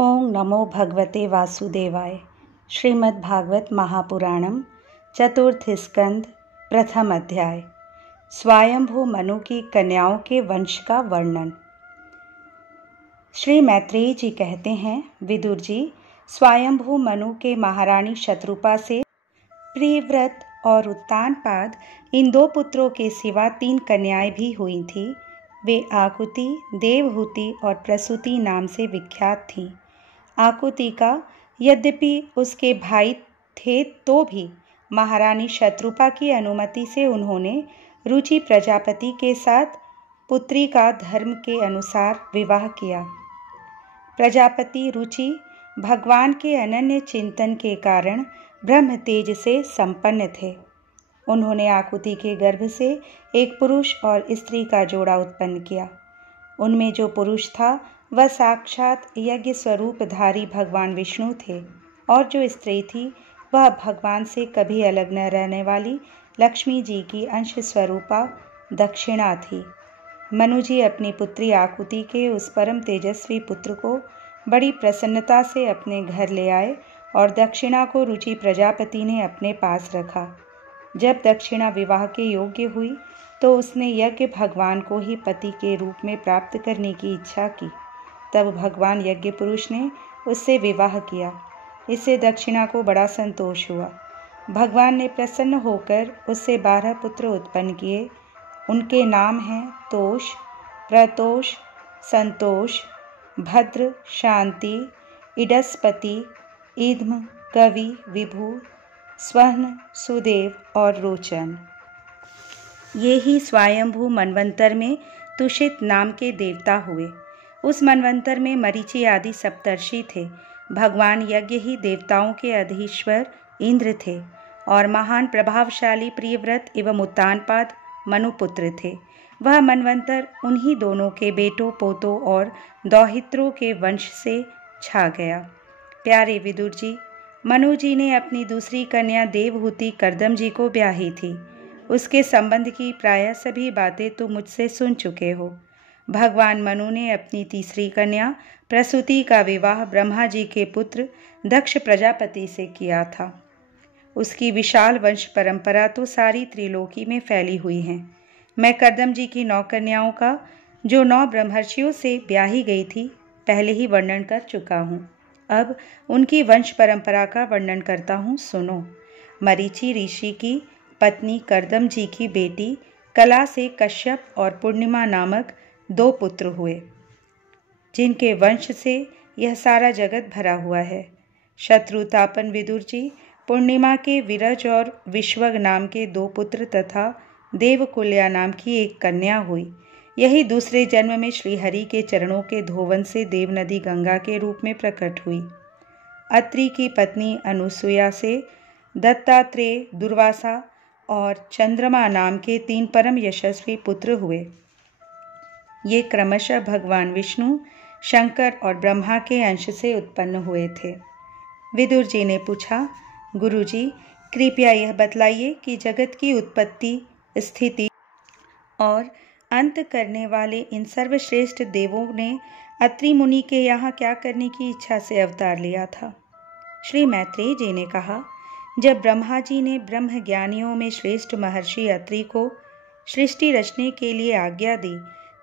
ओं नमो भगवते वासुदेवाय। श्रीमद्भागवत महापुराणम चतुर्थ स्कंद प्रथम अध्याय। स्वयंभू मनु की कन्याओं के वंश का वर्णन। श्री मैत्रेय जी कहते हैं, विदुर जी, स्वयंभू मनु के महारानी शत्रुपा से प्रियव्रत और उत्तानपाद इन दो पुत्रों के सिवा 3 कन्याएं भी हुई थीं। वे आकुति, देवहूति और प्रसूति नाम से विख्यात थीं। आकुति का यद्यपि उसके भाई थे तो भी महारानी शत्रुपा की अनुमति से उन्होंने रुचि प्रजापति के साथ पुत्री का धर्म के अनुसार विवाह किया। प्रजापति रुचि भगवान के अनन्य चिंतन के कारण ब्रह्म तेज से संपन्न थे। उन्होंने आकुति के गर्भ से एक पुरुष और स्त्री का जोड़ा उत्पन्न किया। उनमें जो पुरुष था वह साक्षात यज्ञ स्वरूपधारी भगवान विष्णु थे और जो स्त्री थी वह भगवान से कभी अलग न रहने वाली लक्ष्मी जी की अंश स्वरूपा दक्षिणा थी। मनु जी अपनी पुत्री आकुति के उस परम तेजस्वी पुत्र को बड़ी प्रसन्नता से अपने घर ले आए और दक्षिणा को रुचि प्रजापति ने अपने पास रखा। जब दक्षिणा विवाह के योग्य हुई तो उसने यज्ञ भगवान को ही पति के रूप में प्राप्त करने की इच्छा की। तब भगवान यज्ञ पुरुष ने उससे विवाह किया। इससे दक्षिणा को बड़ा संतोष हुआ। भगवान ने प्रसन्न होकर उससे 12 पुत्र उत्पन्न किए। उनके नाम हैं तोष, प्रतोष, संतोष, भद्र, शांति, इडस्पति, ईध्म, कवि, विभु, स्वहन, सुदेव और रोचन। ये ही स्वयंभू मनवंतर में तुषित नाम के देवता हुए। उस मनवंतर में मरीचि आदि सप्तर्षि थे। भगवान यज्ञ ही देवताओं के अधीश्वर इंद्र थे और महान प्रभावशाली प्रियव्रत एवं उत्तानपाद मनुपुत्र थे। वह मनवंतर उन्हीं दोनों के बेटों, पोतों और दौहित्रों के वंश से छा गया। प्यारे विदुर जी, मनु जी ने अपनी दूसरी कन्या देवहूति कर्दम जी को ब्याही थी। उसके संबंध की प्रायः सभी बातें तो मुझसे सुन चुके हो। भगवान मनु ने अपनी तीसरी कन्या प्रसूति का विवाह ब्रह्मा जी के पुत्र दक्ष प्रजापति से किया था। उसकी विशाल वंश परंपरा तो सारी त्रिलोकी में फैली हुई है। मैं कर्दम जी की 9 कन्याओं का, जो 9 ब्रह्मर्षियों से ब्याही गई थी, पहले ही वर्णन कर चुका हूँ। अब उनकी वंश परंपरा का वर्णन करता हूँ, सुनो। मरीचि ऋषि की पत्नी कर्दम जी की बेटी कला से कश्यप और पूर्णिमा नामक 2 पुत्र हुए, जिनके वंश से यह सारा जगत भरा हुआ है। शत्रुतापन विदुर जी, पूर्णिमा के विरज और विश्वग नाम के 2 पुत्र तथा देवकुल्या नाम की एक कन्या हुई। यही दूसरे जन्म में श्रीहरि के चरणों के धोवन से देव नदी गंगा के रूप में प्रकट हुई। अत्रि की पत्नी अनुसुया से दत्तात्रेय, दुर्वासा और चंद्रमा नाम के 3 परम यशस्वी पुत्र हुए। ये क्रमशः भगवान विष्णु, शंकर और ब्रह्मा के अंश से उत्पन्न हुए थे। विदुर जी ने पूछा, गुरुजी, कृपया यह बतलाइए कि जगत की उत्पत्ति, स्थिति और अंत करने वाले इन सर्वश्रेष्ठ देवों ने अत्रि मुनि के यहाँ क्या करने की इच्छा से अवतार लिया था। श्री मैत्रेय जी ने कहा, जब ब्रह्मा जी ने ब्रह्म ज्ञानियों में श्रेष्ठ महर्षि अत्रि को सृष्टि रचने के लिए आज्ञा दी,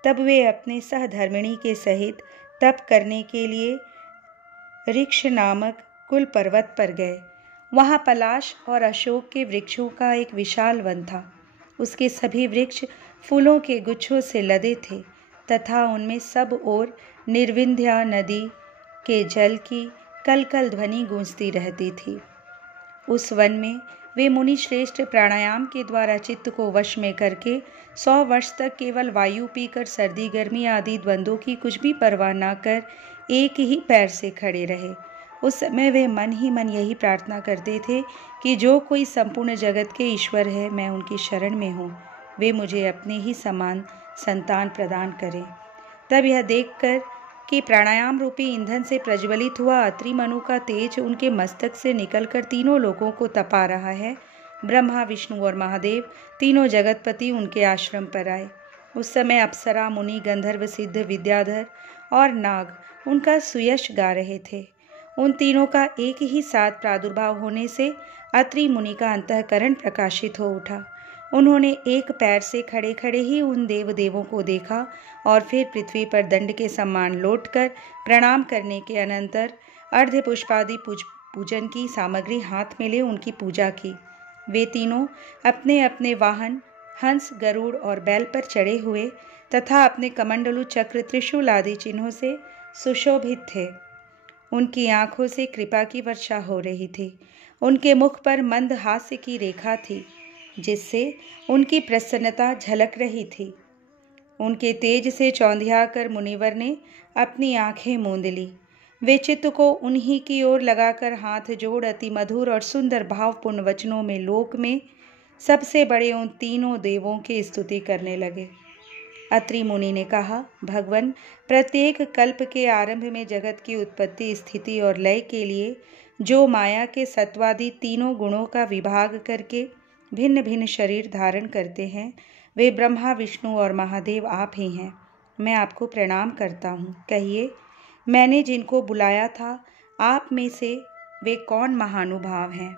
तब वे अपने सहधर्मिणी के सहित तप करने के लिए ऋक्ष नामक कुल पर्वत पर गए। वहाँ पलाश और अशोक के वृक्षों का एक विशाल वन था। उसके सभी वृक्ष फूलों के गुच्छों से लदे थे तथा उनमें सब ओर निर्विंध्या नदी के जल की कलकल ध्वनि गूंजती रहती थी। उस वन में वे मुनि श्रेष्ठ प्राणायाम के द्वारा चित्त को वश में करके 100 वर्ष तक केवल वायु पीकर सर्दी गर्मी आदि द्वंद्वों की कुछ भी परवाह न कर एक ही पैर से खड़े रहे। उस समय वे मन ही मन यही प्रार्थना करते थे कि जो कोई संपूर्ण जगत के ईश्वर है, मैं उनकी शरण में हूँ, वे मुझे अपने ही समान संतान प्रदान करें। तब यह देखकर कि प्राणायाम रूपी ईंधन से प्रज्वलित हुआ अत्रि मनु का तेज उनके मस्तक से निकलकर तीनों लोगों को तपा रहा है, ब्रह्मा, विष्णु और महादेव तीनों जगतपति उनके आश्रम पर आए। उस समय अप्सरा, मुनि, गंधर्व, सिद्ध, विद्याधर और नाग उनका सुयश गा रहे थे। उन तीनों का एक ही साथ प्रादुर्भाव होने से अत्रि मुनि का अंतःकरण प्रकाशित हो उठा। उन्होंने एक पैर से खड़े खड़े ही उन देवों को देखा और फिर पृथ्वी पर दंड के समान लौटकर प्रणाम करने के अनंतर अर्ध पुष्पादि पूजन की सामग्री हाथ में ले उनकी पूजा की। वे तीनों अपने अपने वाहन हंस, गरुड़ और बैल पर चढ़े हुए तथा अपने कमंडलु, चक्र, त्रिशूल आदि चिन्हों से सुशोभित थे। उनकी आंखों से कृपा की वर्षा हो रही थी। उनके मुख पर मंद हास्य की रेखा थी, जिससे उनकी प्रसन्नता झलक रही थी। उनके तेज से चौंधिया कर मुनिवर ने अपनी आंखें मूंद ली। वे चित्त को उन्हीं की ओर लगाकर हाथ जोड़ अति मधुर और सुंदर भावपूर्ण वचनों में लोक में सबसे बड़े उन तीनों देवों की स्तुति करने लगे। अत्रि मुनि ने कहा, भगवान, प्रत्येक कल्प के आरंभ में जगत की उत्पत्ति, स्थिति और लय के लिए जो माया के सत्वादि तीनों गुणों का विभाग करके भिन्न भिन्न शरीर धारण करते हैं, वे ब्रह्मा, विष्णु और महादेव आप ही हैं। मैं आपको प्रणाम करता हूँ। कहिए, मैंने जिनको बुलाया था, आप में से वे कौन महानुभाव हैं?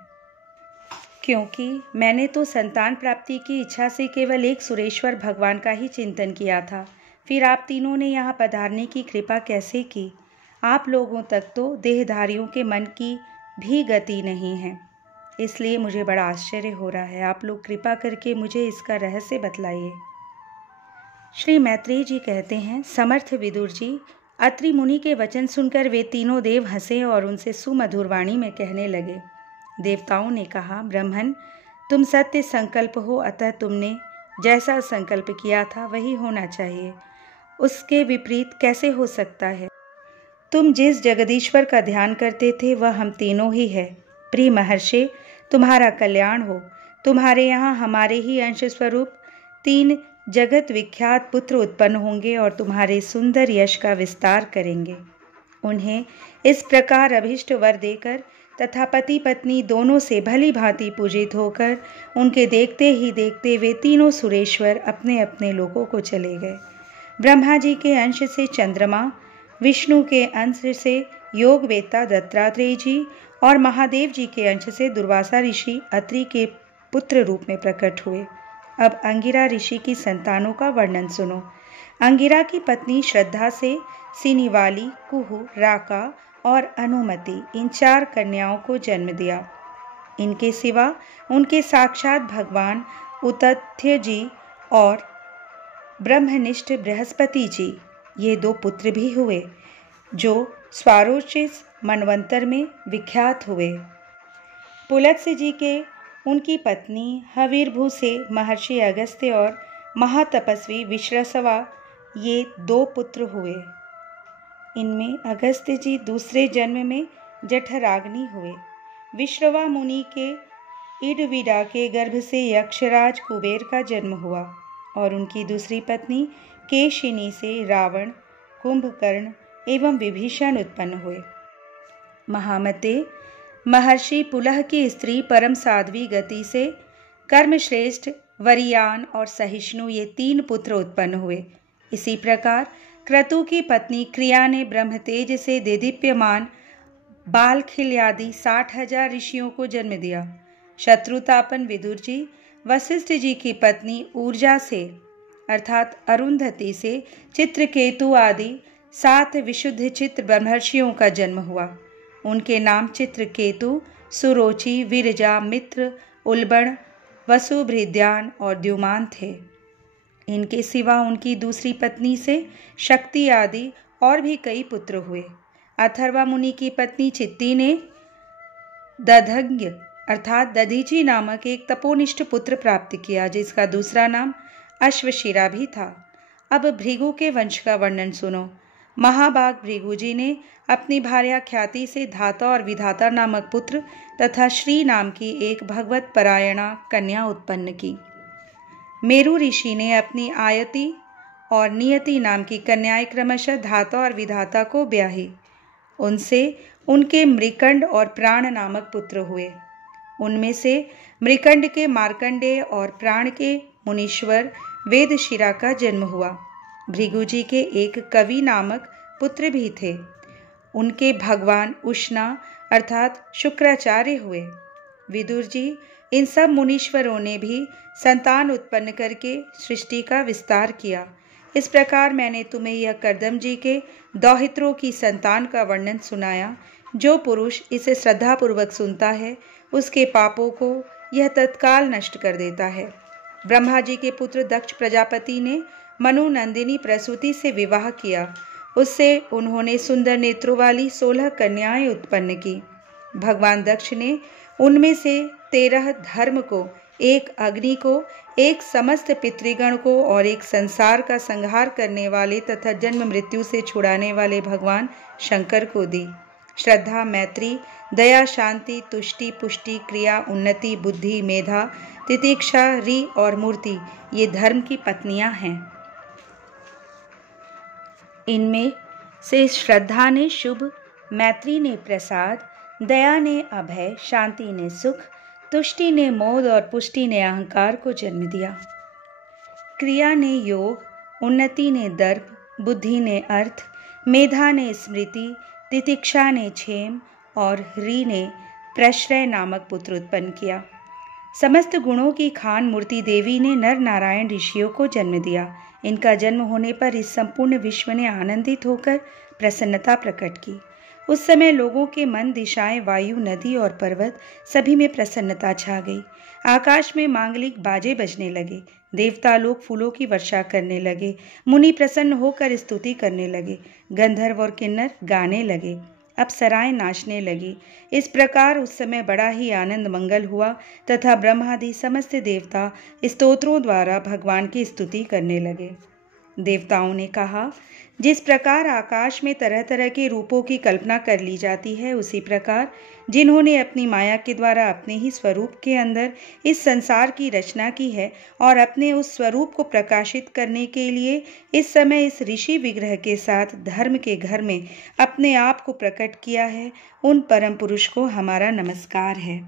क्योंकि मैंने तो संतान प्राप्ति की इच्छा से केवल एक सुरेश्वर भगवान का ही चिंतन किया था। फिर आप तीनों ने यहाँ पधारने की कृपा कैसे की? आप लोगों तक तो देहधारियों के मन की भी गति नहीं है, इसलिए मुझे बड़ा आश्चर्य हो रहा है। आप लोग कृपा करके मुझे इसका रहस्य बतलाइए। श्री मैत्रेय जी कहते हैं, समर्थ विदुर जी, अत्रि मुनि के वचन सुनकर वे तीनों देव हंसे और उनसे सुमधुर वाणी में कहने लगे। देवताओं ने कहा, ब्रह्मन, तुम सत्य संकल्प हो, अतः तुमने जैसा संकल्प किया था वही होना चाहिए। उसके विपरीत कैसे हो सकता है? तुम जिस जगदीश्वर का ध्यान करते थे वह हम तीनों ही है। प्रिय महर्षि, तुम्हारा कल्याण हो। तुम्हारे यहाँ हमारे ही अंश स्वरूप 3 जगत विख्यात पुत्र उत्पन्न होंगे और तुम्हारे सुंदर यश का विस्तार करेंगे। उन्हें इस प्रकार अभिष्ट वर देकर तथा पति पत्नी दोनों से भली भांति पूजित होकर उनके देखते ही देखते वे तीनों सुरेश्वर अपने अपने लोकों को चले गए। ब्रह्मा जी के अंश से चंद्रमा, विष्णु के अंश से योगवेत्ता दत्तात्रेय जी और महादेव जी के अंश से दुर्वासा ऋषि अत्रि के पुत्र रूप में प्रकट हुए। अब अंगिरा ऋषि की संतानों का वर्णन सुनो। अंगिरा की पत्नी श्रद्धा से सिनिवाली, कुहु, राका और अनुमति इन 4 कन्याओं को जन्म दिया। इनके सिवा उनके साक्षात भगवान उतथ्य जी और ब्रह्मनिष्ठ बृहस्पति जी, ये 2 पुत्र भी हुए, जो स्वारोचिस मनवंतर में विख्यात हुए। पुलत्स्य जी के उनकी पत्नी हविर्भु से महर्षि अगस्त्य और महातपस्वी विश्रसवा, ये 2 पुत्र हुए। इनमें अगस्त्य जी दूसरे जन्म में जठराग्नि हुए। विश्रवा मुनि के इडविडा के गर्भ से यक्षराज कुबेर का जन्म हुआ और उनकी दूसरी पत्नी केशिनी से रावण, कुंभकर्ण एवं विभीषण उत्पन्न हुए। महामते, महर्षि पुलह की स्त्री परम साध्वी गति से कर्मश्रेष्ठ, वरियान और सहिष्णु, ये 3 पुत्र उत्पन्न हुए। इसी प्रकार क्रतु की पत्नी क्रिया ने ब्रह्मतेज से देदीप्यमान बालखिल्यादि 60,000 ऋषियों को जन्म दिया। शत्रुतापन विदुर जी, वशिष्ठ जी की पत्नी ऊर्जा से अर्थात अरुंधति से चित्रकेतु आदि 7 विशुद्ध चित्र ब्रह्मर्षियों का जन्म हुआ। उनके नाम चित्रकेतु, सुरोचि, विरजा, मित्र, उल्बण, वसुभृद्यान और द्युमान थे। इनके सिवा उनकी दूसरी पत्नी से शक्ति आदि और भी कई पुत्र हुए। अथर्वा मुनि की पत्नी चित्ती ने दधज्ञ अर्थात दधीची नामक एक तपोनिष्ठ पुत्र प्राप्त किया, जिसका दूसरा नाम अश्वशिरा भी था। अब भृगु के वंश का वर्णन सुनो। महाभाग भृगु जी ने अपनी भार्या ख्याति से धाता और विधाता नामक पुत्र तथा श्री नाम की एक भगवत परायणा कन्या उत्पन्न की। मेरु ऋषि ने अपनी आयति और नियति नाम की कन्याएं क्रमशः धाता और विधाता को ब्याही। उनसे उनके मृकंड और प्राण नामक पुत्र हुए। उनमें से मृकंड के मार्कंडेय और प्राण के मुनीश्वर वेदशिरा का जन्म हुआ। भृगु जी के एक कवि नामक पुत्र भी थे। उनके भगवान उष्णा अर्थात शुक्राचार्य हुए। विदुर जी, इन सब मुनीश्वरों ने भी संतान उत्पन्न करके सृष्टि का विस्तार किया। इस प्रकार मैंने तुम्हें यह कर्दम जी के दौहित्रों की संतान का वर्णन सुनाया। जो पुरुष इसे श्रद्धापूर्वक सुनता है, उसके पापों को यह तत्काल नष्ट कर देता है। ब्रह्मा जी के पुत्र दक्ष प्रजापति ने मनु नंदिनी प्रसूति से विवाह किया। उससे उन्होंने सुंदर नेत्रों वाली 16 कन्याएं उत्पन्न की। भगवान दक्ष ने उनमें से 13 धर्म को, एक अग्नि को, एक समस्त पितृगण को और एक संसार का संहार करने वाले तथा जन्म मृत्यु से छुड़ाने वाले भगवान शंकर को दी। श्रद्धा, मैत्री, दया, शांति, तुष्टि, पुष्टि, क्रिया, उन्नति, बुद्धि, मेधा, तितिक्षा, री और मूर्ति ये धर्म की पत्नियां हैं। इनमें से श्रद्धा ने शुभ, मैत्री ने प्रसाद, दया ने अभय, शांति ने सुख, तुष्टि ने मोद और पुष्टि ने अहंकार को जन्म दिया। क्रिया ने योग, उन्नति ने दर्प, बुद्धि ने अर्थ, मेधा ने स्मृति, तितिक्षा ने क्षेम और री ने प्रश्रय नामक पुत्र उत्पन्न किया। समस्त गुणों की खान मूर्ति देवी ने नर नारायण ऋषियों को जन्म दिया। इनका जन्म होने पर इस संपूर्ण विश्व ने आनंदित होकर प्रसन्नता प्रकट की। उस समय लोगों के मन, दिशाएं, वायु, नदी और पर्वत सभी में प्रसन्नता छा गई। आकाश में मांगलिक बाजे बजने लगे। देवता लोग फूलों की वर्षा करने लगे। मुनि प्रसन्न होकर स्तुति करने लगे। गंधर्व और किन्नर गाने लगे। अप्सराएं नाचने लगी। इस प्रकार उस समय बड़ा ही आनंद मंगल हुआ तथा ब्रह्मादि समस्त देवता स्तोत्रों द्वारा भगवान की स्तुति करने लगे। देवताओं ने कहा, जिस प्रकार आकाश में तरह तरह के रूपों की कल्पना कर ली जाती है, उसी प्रकार जिन्होंने अपनी माया के द्वारा अपने ही स्वरूप के अंदर इस संसार की रचना की है और अपने उस स्वरूप को प्रकाशित करने के लिए इस समय इस ऋषि विग्रह के साथ धर्म के घर में अपने आप को प्रकट किया है, उन परम पुरुष को हमारा नमस्कार है।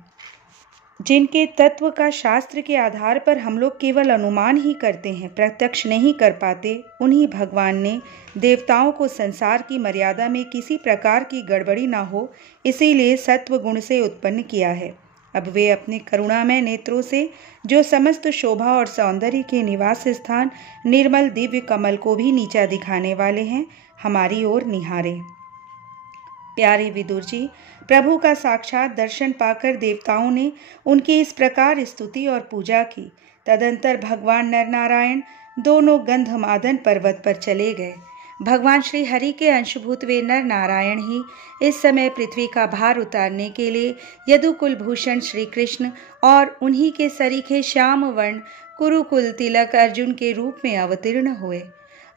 जिनके तत्व का शास्त्र के आधार पर हम लोग केवल अनुमान ही करते हैं, प्रत्यक्ष नहीं कर पाते, उन्हीं भगवान ने देवताओं को संसार की मर्यादा में किसी प्रकार की गड़बड़ी ना हो, इसीलिए सत्व गुण से उत्पन्न किया है। अब वे अपने करुणामय नेत्रों से जो समस्त शोभा और सौंदर्य के निवास स्थान निर्मल दिव्य कमल को भी नीचा दिखाने वाले हैं, हमारी ओर निहारे। प्यारे विदुर जी, प्रभु का साक्षात दर्शन पाकर देवताओं ने उनकी इस प्रकार स्तुति और पूजा की। तदंतर भगवान नरनारायण दोनों गंधमादन पर्वत पर चले गए। भगवान श्री हरि के अंशभूत वे नर नारायण ही इस समय पृथ्वी का भार उतारने के लिए यदुकुल भूषण श्री कृष्ण और उन्हीं के सरीखे श्याम वर्ण कुरुकुल तिलक अर्जुन के रूप में अवतीर्ण हुए।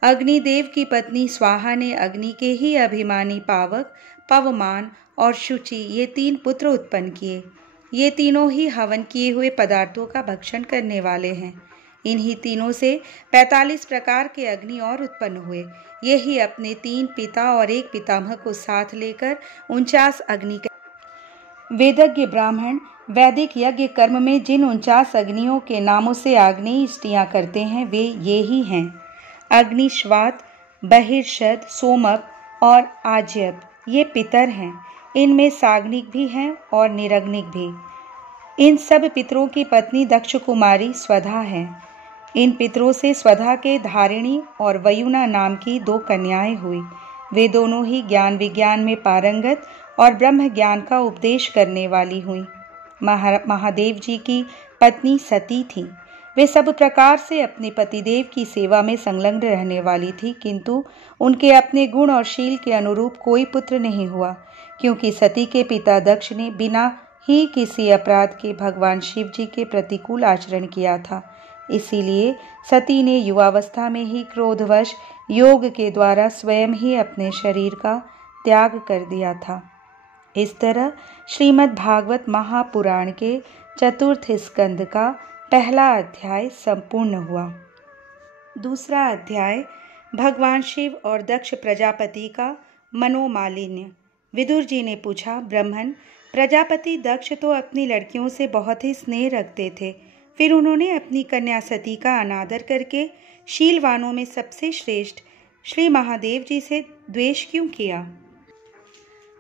अग्निदेव की पत्नी स्वाहा ने अग्नि के ही अभिमानी पावक, पवमान और शुचि ये 3 पुत्र उत्पन्न किए। ये तीनों ही हवन किए हुए पदार्थों का भक्षण करने वाले हैं। इन्हीं तीनों से 45 प्रकार के अग्नि और उत्पन्न हुए। ये ही अपने 3 पिता और 1 पितामह को साथ लेकर 49 अग्नि के वेदज्ञ ब्राह्मण वैदिक यज्ञ कर्म में जिन 49 अग्नियों के नामों से आग्नेय इष्टियां करते हैं, वे ये ही हैं: अग्निश्वात, बहिर्षद, सोमक और आज्यप। ये पितर हैं। इनमें साग्निक भी हैं और निरग्निक भी। इन सब पितरों की पत्नी दक्ष कुमारी स्वधा है। इन पितरों से स्वधा के धारिणी और वयुना नाम की 2 कन्याएं हुई। वे दोनों ही ज्ञान विज्ञान में पारंगत और ब्रह्म ज्ञान का उपदेश करने वाली हुई। महादेव जी की पत्नी सती थी। वे सब प्रकार से अपने पतिदेव की सेवा में संलग्न रहने वाली थी, किंतु उनके अपने गुण और शील के अनुरूप कोई पुत्र नहीं हुआ, क्योंकि सती के पिता दक्ष ने बिना ही किसी अपराध के भगवान शिव जी के प्रतिकूल आचरण किया था। इसीलिए सती ने युवावस्था में ही क्रोधवश योग के द्वारा स्वयं ही अपने शरीर का त्याग कर दिया था। इस तरह श्रीमद् भागवत महापुराण के चतुर्थ स्कंद का पहला अध्याय संपूर्ण हुआ। दूसरा अध्याय भगवान शिव और दक्ष प्रजापति का मनोमालिन्य। विदुर जी ने पूछा, ब्राह्मण, प्रजापति दक्ष तो अपनी लड़कियों से बहुत ही स्नेह रखते थे, फिर उन्होंने अपनी कन्या सती का अनादर करके शीलवानों में सबसे श्रेष्ठ श्री महादेव जी से द्वेष क्यों किया?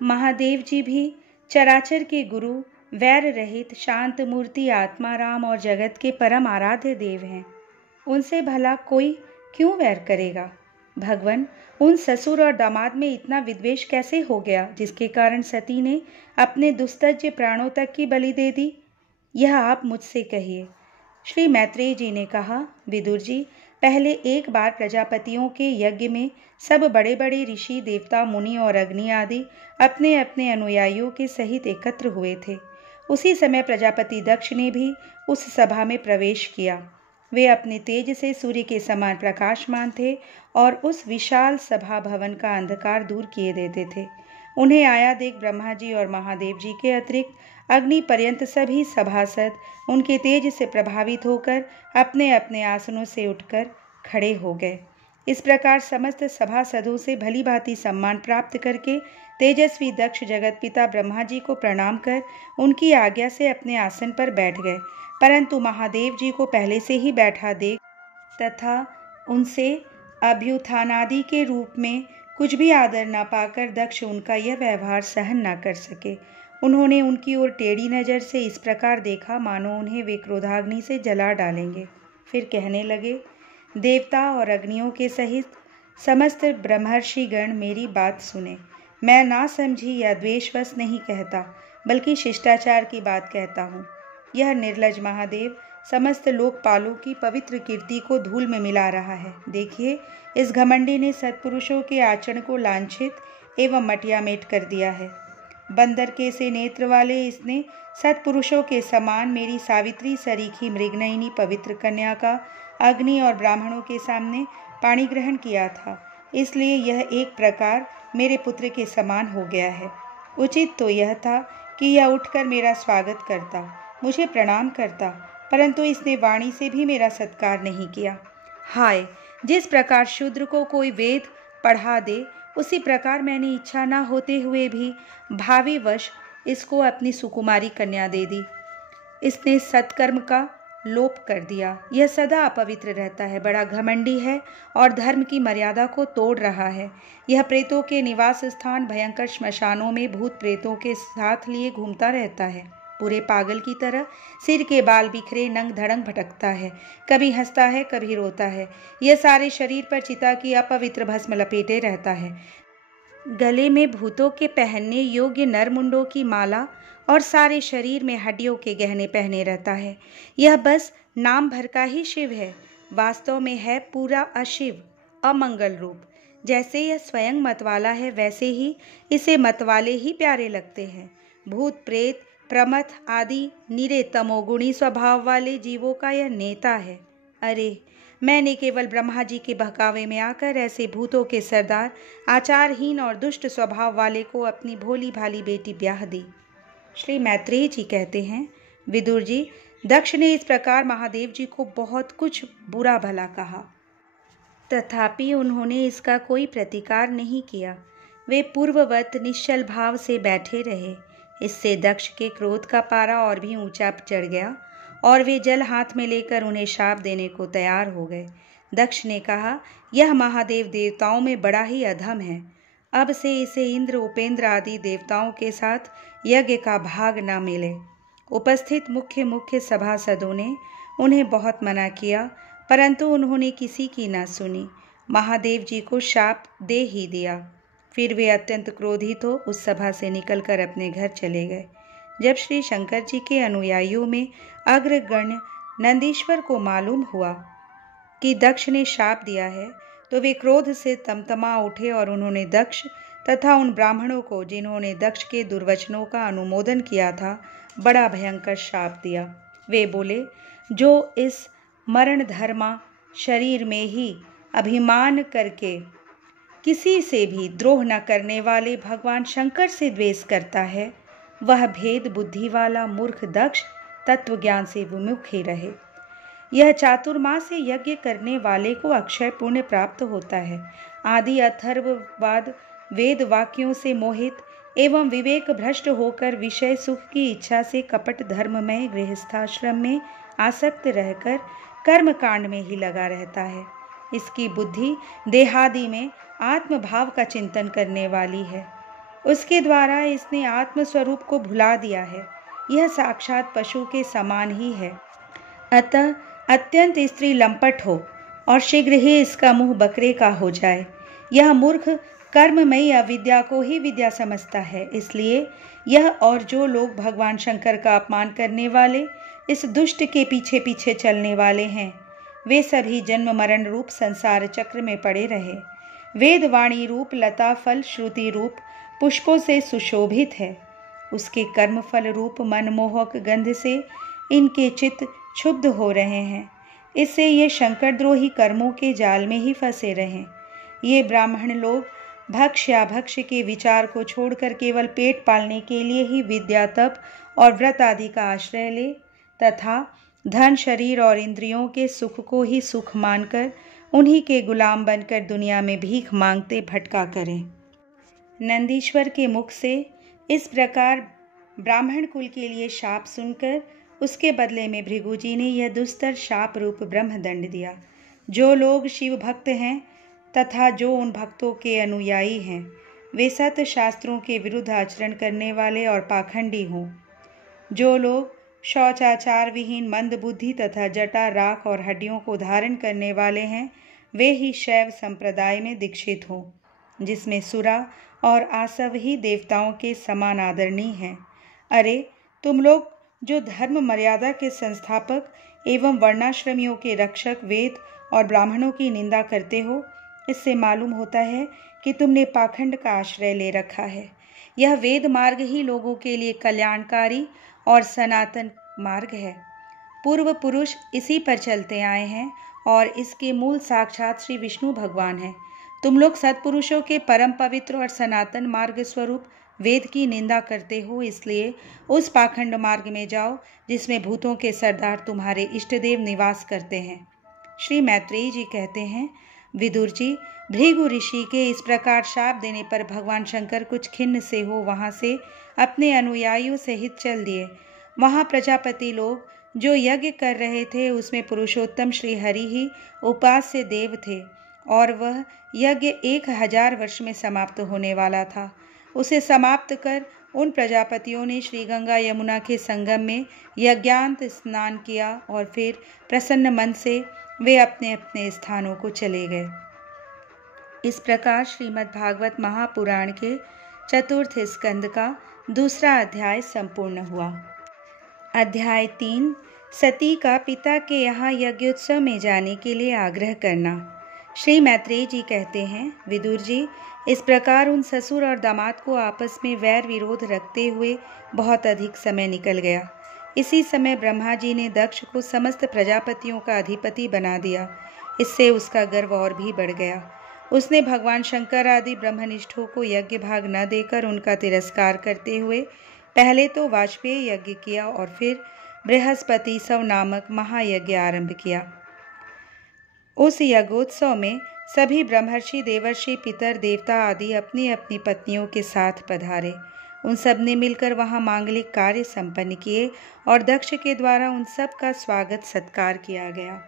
महादेव जी भी चराचर के गुरु, वैर रहित शांत मूर्ति आत्माराम और जगत के परम आराध्य देव हैं। उनसे भला कोई क्यों वैर करेगा? भगवान, उन ससुर और दामाद में इतना विद्वेष कैसे हो गया जिसके कारण सती ने अपने दुस्तज्य प्राणों तक की बलि दे दी? यह आप मुझसे कहिए। श्री मैत्रेय जी ने कहा, विदुर जी, पहले एक बार प्रजापतियों के यज्ञ में सब बड़े बड़े ऋषि, देवता, मुनि और अग्नि आदि अपने अपने अनुयायियों के सहित एकत्र हुए थे। उसी समय प्रजापति दक्ष ने भी उस सभा में प्रवेश किया। वे अपने तेज से सूर्य के समान प्रकाशमान थे और उस विशाल सभा भवन का अंधकार दूर किए देते थे। उन्हें आया देख ब्रह्मा जी और महादेव जी के अतिरिक्त अग्नि पर्यंत सभी सभासद उनके तेज से प्रभावित होकर अपने अपने आसनों से उठकर खड़े हो गए। इस प्रकार समस्त सभासदों से भली भांति सम्मान प्राप्त करके तेजस्वी दक्ष जगत पिता ब्रह्मा जी को प्रणाम कर उनकी आज्ञा से अपने आसन पर बैठ गए, परंतु महादेव जी को पहले से ही बैठा देख तथा उनसे अभ्युत्थानादि के रूप में कुछ भी आदर न पाकर दक्ष उनका यह व्यवहार सहन न कर सके। उन्होंने उनकी ओर टेढ़ी नज़र से इस प्रकार देखा मानो उन्हें वे क्रोधाग्नि से जला डालेंगे। फिर कहने लगे, देवता और अग्नियों के सहित समस्त ब्रह्मर्षिगण मेरी बात सुने। मैं ना समझी या द्वेषवश नहीं कहता, बल्कि शिष्टाचार की बात कहता हूँ। यह निर्लज महादेव समस्त लोकपालों की पवित्र कीर्ति को धूल में मिला रहा है। देखिए, इस घमंडी ने सत्पुरुषों के आचरण को लांछित एवं मटियामेट कर दिया है। बंदर के से नेत्र वाले इसने सत्पुरुषों के समान मेरी सावित्री सरीखी मृगनयनी पवित्र कन्या का अग्नि और ब्राह्मणों के सामने पाणी ग्रहण किया था, इसलिए यह एक प्रकार मेरे पुत्र के समान हो गया है। उचित तो यह था कि यह उठकर मेरा स्वागत करता, मुझे प्रणाम करता, परंतु इसने वाणी से भी मेरा सत्कार नहीं किया। हाय, जिस प्रकार शूद्र को कोई वेद पढ़ा दे, उसी प्रकार मैंने इच्छा न होते हुए भी भावीवश इसको अपनी सुकुमारी कन्या दे दी। इसने सत्कर्म का लोप कर दिया। यह सदा अपवित्र रहता है, बड़ा घमंडी है और धर्म की मर्यादा को तोड़ रहा है। यह प्रेतों के निवास स्थान भयंकर श्मशानों में भूत प्रेतों के साथ लिए घूमता रहता है। पूरे पागल की तरह सिर के बाल बिखरे नंग धड़ंग भटकता है, कभी हंसता है, कभी रोता है। यह सारे शरीर पर चिता की अपवित्र भस्म लपेटे रहता है। गले में भूतों के पहनने योग्य नरमुंडों की माला और सारे शरीर में हड्डियों के गहने पहने रहता है। यह बस नाम भर का ही शिव है, वास्तव में है पूरा अशिव, अमंगल रूप। जैसे यह स्वयं मतवाला है, वैसे ही इसे मतवाले ही प्यारे लगते हैं। भूत प्रेत प्रमथ आदि निरे तमोगुणी स्वभाव वाले जीवों का यह नेता है। अरे, मैंने केवल ब्रह्मा जी के बहकावे में आकर ऐसे भूतों के सरदार, आचारहीन और दुष्ट स्वभाव वाले को अपनी भोली भाली बेटी ब्याह दी। श्री मैत्रेय जी कहते हैं, विदुर जी, दक्ष ने इस प्रकार महादेव जी को बहुत कुछ बुरा भला कहा, तथापि उन्होंने इसका कोई प्रतिकार नहीं किया। वे पूर्ववत निश्चल भाव से बैठे रहे। इससे दक्ष के क्रोध का पारा और भी ऊंचा चढ़ गया और वे जल हाथ में लेकर उन्हें शाप देने को तैयार हो गए। दक्ष ने कहा, यह महादेव देवताओं में बड़ा ही अधम है। अब से इसे इंद्र, उपेंद्र आदि देवताओं के साथ यज्ञ का भाग न मिले। उपस्थित मुख्य सभासदों ने उन्हें बहुत मना किया, परंतु उन्होंने किसी की न सुनी। महादेव जी को शाप दे ही दिया। फिर वे अत्यंत क्रोधित हो उस सभा से निकलकर अपने घर चले गए। जब श्री शंकर जी के अनुयायियों में अग्रगण्य नंदीश्वर को मालूम हुआ कि दक्ष ने शाप दिया है, तो वे क्रोध से तमतमा उठे और उन्होंने दक्ष तथा उन ब्राह्मणों को, जिन्होंने दक्ष के दुर्वचनों का अनुमोदन किया था, बड़ा भयंकर शाप दिया। वे बोले, जो इस मरण धर्मा शरीर में ही अभिमान करके किसी से भी द्रोह न करने वाले भगवान शंकर से द्वेष करता है, वह भेद बुद्धि वाला मूर्ख दक्ष तत्व ज्ञान से विमुख ही रहे। यह चातुर्मास से यज्ञ करने वाले को अक्षय पुण्य प्राप्त होता है। आदि अथर्ववाद वेद वाक्यों से मोहित एवं विवेक भ्रष्ट होकर विषय सुख की इच्छा से कपट धर्ममय गृहस्थाश्रम में आसक्त रहकर कर्म कांड में ही लगा रहता है। इसकी बुद्धि देहादि में आत्मभाव का चिंतन करने वाली है। उसके द्वारा इसने आत्मस्वरूप को भुला दिया है। यह साक्षात पशु के समान ही है। अतः अत्यंत स्त्री लंपट हो और शीघ्र ही इसका मुंह बकरे का हो जाए। यह मूर्ख कर्ममयी अविद्या को ही विद्या समझता है। इसलिए यह और जो लोग भगवान शंकर का अपमान करने वाले, इस दुष्ट के पीछे पीछे चलने वाले हैं, वे सभी जन्म मरण रूप संसार चक्र में पड़े रहे। वेद वाणी रूप लता फल श्रुति रूप पुष्पों से सुशोभित है। उसके कर्म फल रूप मनमोहक गंध से इनके चित्त क्षुब्ध हो रहे हैं। इससे ये शंकरद्रोही कर्मों के जाल में ही फंसे रहे। ये ब्राह्मण लोग भक्ष्याभक्ष्य के विचार को छोड़कर केवल पेट पालने के लिए ही विद्या तप और व्रत आदि का आश्रय ले तथा धन शरीर और इंद्रियों के सुख को ही सुख मानकर उन्हीं के गुलाम बनकर दुनिया में भीख मांगते भटका करें। नंदीश्वर के मुख से इस प्रकार ब्राह्मण कुल के लिए शाप सुनकर उसके बदले में भृगु जी ने यह दुस्तर शाप रूप ब्रह्मदंड दिया। जो लोग शिव भक्त हैं तथा जो उन भक्तों के अनुयायी हैं, वे सत शास्त्रों के विरुद्ध आचरण करने वाले और पाखंडी हों। जो लोग शौचाचार विहीन मंद बुद्धि तथा जटा राख और हड्डियों को धारण करने वाले हैं, वे ही शैव संप्रदाय में दीक्षित हों, जिसमें सुरा और आसव ही देवताओं के समान आदरणीय हैं। अरे तुम लोग जो धर्म मर्यादा के संस्थापक एवं वर्णाश्रमियों के रक्षक वेद और ब्राह्मणों की निंदा करते हो, इससे मालूम होता है कि तुमने पाखंड का आश्रय ले रखा है। यह वेद मार्ग ही लोगों के लिए कल्याणकारी और सनातन मार्ग है। पूर्व पुरुष इसी पर चलते आए हैं और इसके मूल साक्षात श्री विष्णु भगवान हैं। तुम लोग सत्पुरुषों के परम पवित्र और सनातन मार्ग स्वरूप वेद की निंदा करते हो, इसलिए उस पाखंड मार्ग में जाओ जिसमें भूतों के सरदार तुम्हारे इष्टदेव निवास करते हैं। श्री मैत्रेयी जी कहते हैं, विदुर जी, भृगु ऋषि के इस प्रकार शाप देने पर भगवान शंकर कुछ खिन्न से हो वहां से अपने अनुयायियों सहित चल दिए। वहां प्रजापति लोग जो यज्ञ कर रहे थे उसमें पुरुषोत्तम श्री हरि ही उपास्य देव थे और वह यज्ञ 1000 वर्ष में समाप्त होने वाला था। उसे समाप्त कर उन प्रजापतियों ने श्री गंगा यमुना के संगम में यज्ञांत स्नान किया और फिर प्रसन्न मन से वे अपने अपने स्थानों को चले गए। इस प्रकार श्रीमद् भागवत महापुराण के चतुर्थ स्कंद का दूसरा अध्याय संपूर्ण हुआ। अध्याय 3 सती का पिता के यहाँ यज्ञोत्सव में जाने के लिए आग्रह करना। श्री मैत्रेयी जी कहते हैं, विदुर जी, इस प्रकार उन ससुर और दामाद को आपस में वैर विरोध रखते हुए बहुत अधिक समय निकल गया। इसी समय ब्रह्मा जी ने दक्ष को समस्त प्रजापतियों का अधिपति बना दिया। इससे उसका गर्व और भी बढ़ गया। उसने भगवान शंकर आदि ब्रह्मनिष्ठों को यज्ञ भाग न देकर उनका तिरस्कार करते हुए पहले तो वाजपेय यज्ञ किया और फिर बृहस्पति सव नामक महायज्ञ आरंभ किया। उस यज्ञोत्सव में सभी ब्रह्मर्षि देवर्षि पितर देवता आदि अपनी अपनी पत्नियों के साथ पधारे। उन सब ने मिलकर वहां मांगलिक कार्य संपन्न किए और दक्ष के द्वारा उन सब का स्वागत सत्कार किया गया।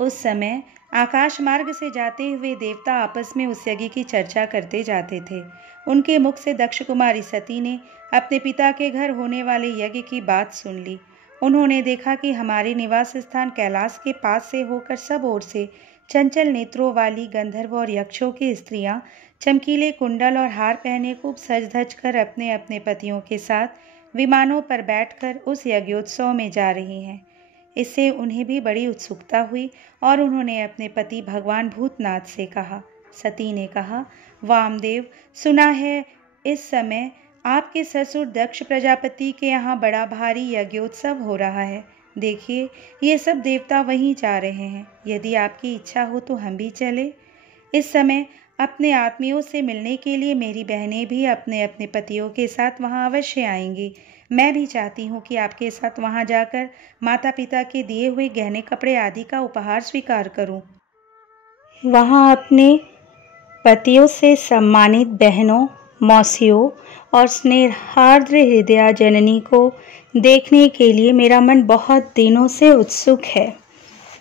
उस समय आकाश मार्ग से जाते हुए देवता आपस में उस यज्ञ की चर्चा करते जाते थे। उनके मुख से दक्ष कुमारी सती ने अपने पिता के घर होने वाले यज्ञ की बात सुन ली। उन्होंने देखा कि हमारे निवास स्थान कैलाश के पास से होकर सब ओर से चंचल नेत्रों वाली गंधर्व और यक्षों की स्त्रियां चमकीले कुंडल और हार पहने खूब सज धज कर अपने अपने पतियों के साथ विमानों पर बैठकर उस यज्ञोत्सव में जा रही हैं। इससे उन्हें भी बड़ी उत्सुकता हुई और उन्होंने अपने पति भगवान भूतनाथ से कहा। सती ने कहा, वामदेव, सुना है इस समय आपके ससुर दक्ष प्रजापति के यहाँ बड़ा भारी यज्ञोत्सव हो रहा है। देखिए, ये सब देवता वहीं जा रहे हैं। यदि आपकी इच्छा हो तो हम भी चले। इस समय अपने आत्मियों से मिलने के लिए मेरी बहनें भी अपने अपने पतियों के साथ वहां अवश्य आएंगी। मैं भी चाहती हूँ कि आपके साथ वहां जाकर माता पिता के दिए हुए गहने कपड़े आदि का उपहार स्वीकार करूं। वहां अपने पतियों से सम्मानित बहनों, मौसियों और स्नेहार्द्र हृदया जननी को देखने के लिए मेरा मन बहुत दिनों से उत्सुक है।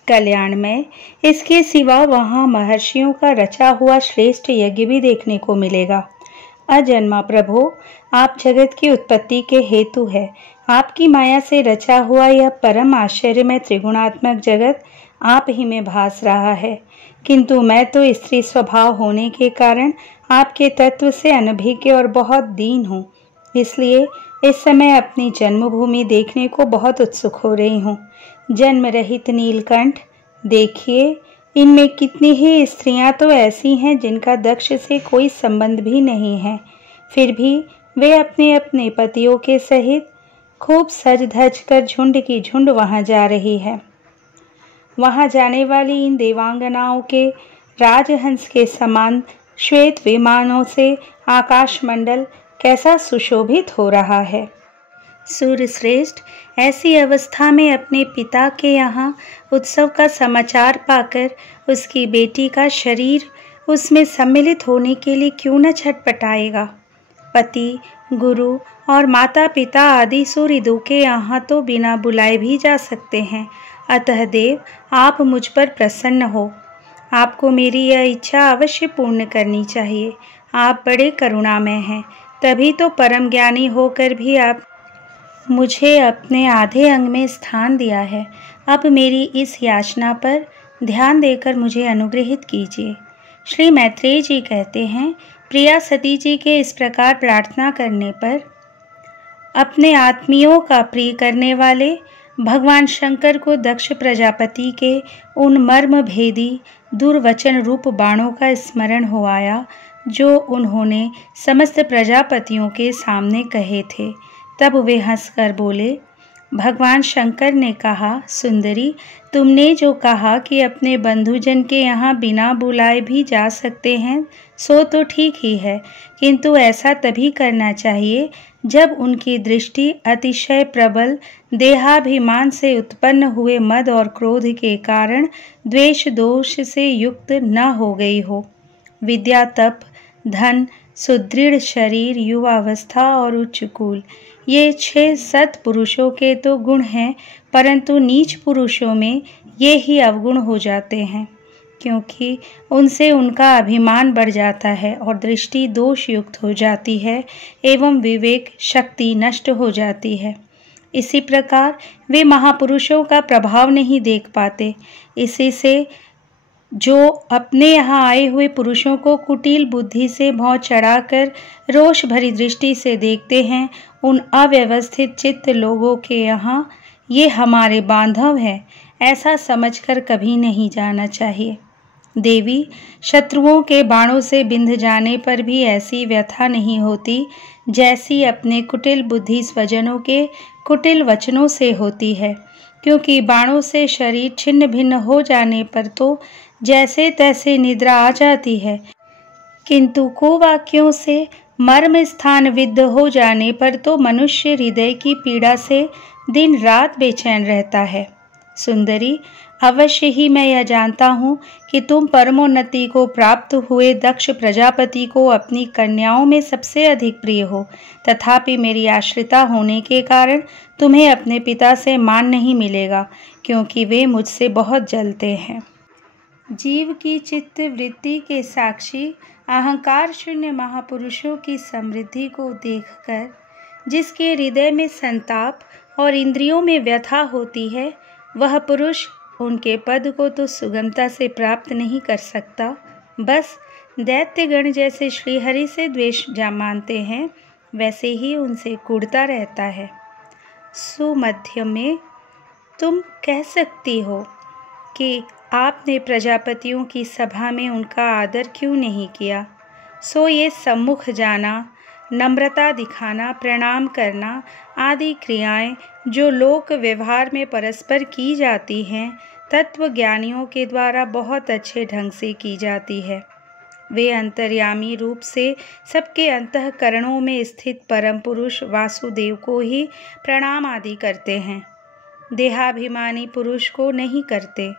कल्याणमय। इसके सिवा वहाँ महर्षियों का रचा हुआ श्रेष्ठ यज्ञ भी देखने को मिलेगा। अजन्मा प्रभु, आप जगत की उत्पत्ति के हेतु है। आपकी माया से रचा हुआ यह परम आश्चर्यमय त्रिगुणात्मक जगत आप ही में भास रहा है, किंतु मैं तो स्त्री स्वभाव होने के कारण आपके तत्व से अनभिज्ञ और बहुत दीन हूँ। इसलिए इस समय अपनी जन्मभूमि देखने को बहुत उत्सुक हो रही हूँ। जन्म रहित नीलकंठ, देखिए इनमें कितनी ही स्त्रियां तो ऐसी हैं जिनका दक्ष से कोई संबंध भी नहीं है, फिर भी वे अपने अपने पतियों के सहित खूब सज धज कर झुंड की झुंड वहां जा रही है। वहां जाने वाली इन देवांगनाओं के राजहंस के समान श्वेत विमानों से आकाशमंडल कैसा सुशोभित हो रहा है। सूर्यश्रेष्ठ ऐसी अवस्था में अपने पिता के यहाँ उत्सव का समाचार पाकर उसकी बेटी का शरीर उसमें सम्मिलित होने के लिए क्यों न छटपटाएगा। पति, गुरु और माता पिता आदि सूर्यदू के यहाँ तो बिना बुलाए भी जा सकते हैं। अतः देव, आप मुझ पर प्रसन्न हो। आपको मेरी यह इच्छा अवश्य पूर्ण करनी चाहिए। आप बड़े करुणामय हैं, तभी तो परम ज्ञानी होकर भी आप मुझे अपने आधे अंग में स्थान दिया है। अब मेरी इस याचना पर ध्यान देकर मुझे अनुग्रहित कीजिए। श्री मैत्रेय जी कहते हैं, प्रिया सती जी के इस प्रकार प्रार्थना करने पर अपने आत्मियों का प्रिय करने वाले भगवान शंकर को दक्ष प्रजापति के उन मर्म भेदी दुर्वचन रूप बाणों का स्मरण हो आया जो उन्होंने समस्त प्रजापतियों के सामने कहे थे। तब वे हंसकर बोले, भगवान शंकर ने कहा, सुंदरी, तुमने जो कहा कि अपने बंधुजन के यहाँ बिना बुलाए भी जा सकते हैं, सो तो ठीक ही है, किंतु ऐसा तभी करना चाहिए जब उनकी दृष्टि अतिशय प्रबल देहाभिमान से उत्पन्न हुए मद और क्रोध के कारण द्वेष दोष से युक्त न हो गई हो। विद्या, तप, धन, सुदृढ़ शरीर, युवावस्था और उच्च कुल, ये 6 सत्पुरुषों के तो गुण हैं, परंतु नीच पुरुषों में ये ही अवगुण हो जाते हैं, क्योंकि उनसे उनका अभिमान बढ़ जाता है और दृष्टि दोष युक्त हो जाती है एवं विवेक शक्ति नष्ट हो जाती है। इसी प्रकार वे महापुरुषों का प्रभाव नहीं देख पाते। इसी से जो अपने यहाँ आए हुए पुरुषों को कुटिल बुद्धि से भौं चढ़ाकर रोष भरी दृष्टि से देखते हैं, उन अव्यवस्थित चित्त लोगों के यहाँ ये हमारे बांधव हैं, ऐसा समझकर कभी नहीं जाना चाहिए। देवी, शत्रुओं के बाणों से बिंध जाने पर भी ऐसी व्यथा नहीं होती जैसी अपने कुटिल बुद्धि स्वजनों के कुटिल वचनों से होती है, क्योंकि बाणों से शरीर छिन्न भिन्न हो जाने पर तो जैसे तैसे निद्रा आ जाती है, किंतु कुवाक्यों से मर्म स्थान विद्ध हो जाने पर तो मनुष्य हृदय की पीड़ा से दिन रात बेचैन रहता है। सुंदरी, अवश्य ही मैं यह जानता हूँ कि तुम परमोन्नति को प्राप्त हुए दक्ष प्रजापति को अपनी कन्याओं में सबसे अधिक प्रिय हो, तथापि मेरी आश्रिता होने के कारण तुम्हें अपने पिता से मान नहीं मिलेगा, क्योंकि वे मुझसे बहुत जलते हैं। जीव की चित्त वृत्ति के साक्षी अहंकार शून्य महापुरुषों की समृद्धि को देखकर जिसके हृदय में संताप और इंद्रियों में व्यथा होती है, वह पुरुष उनके पद को तो सुगमता से प्राप्त नहीं कर सकता, बस दैत्यगण जैसे श्रीहरि से द्वेष मानते हैं, वैसे ही उनसे कुढ़ता रहता है। सुमध्य में तुम कह सकती हो कि आपने प्रजापतियों की सभा में उनका आदर क्यों नहीं किया, सो ये सम्मुख जाना, नम्रता दिखाना, प्रणाम करना आदि क्रियाएं जो लोक व्यवहार में परस्पर की जाती हैं, तत्वज्ञानियों के द्वारा बहुत अच्छे ढंग से की जाती है। वे अंतर्यामी रूप से सबके अंतःकरणों में स्थित परम पुरुष वासुदेव को ही प्रणाम आदि करते हैं, देहाभिमानी पुरुष को नहीं करते।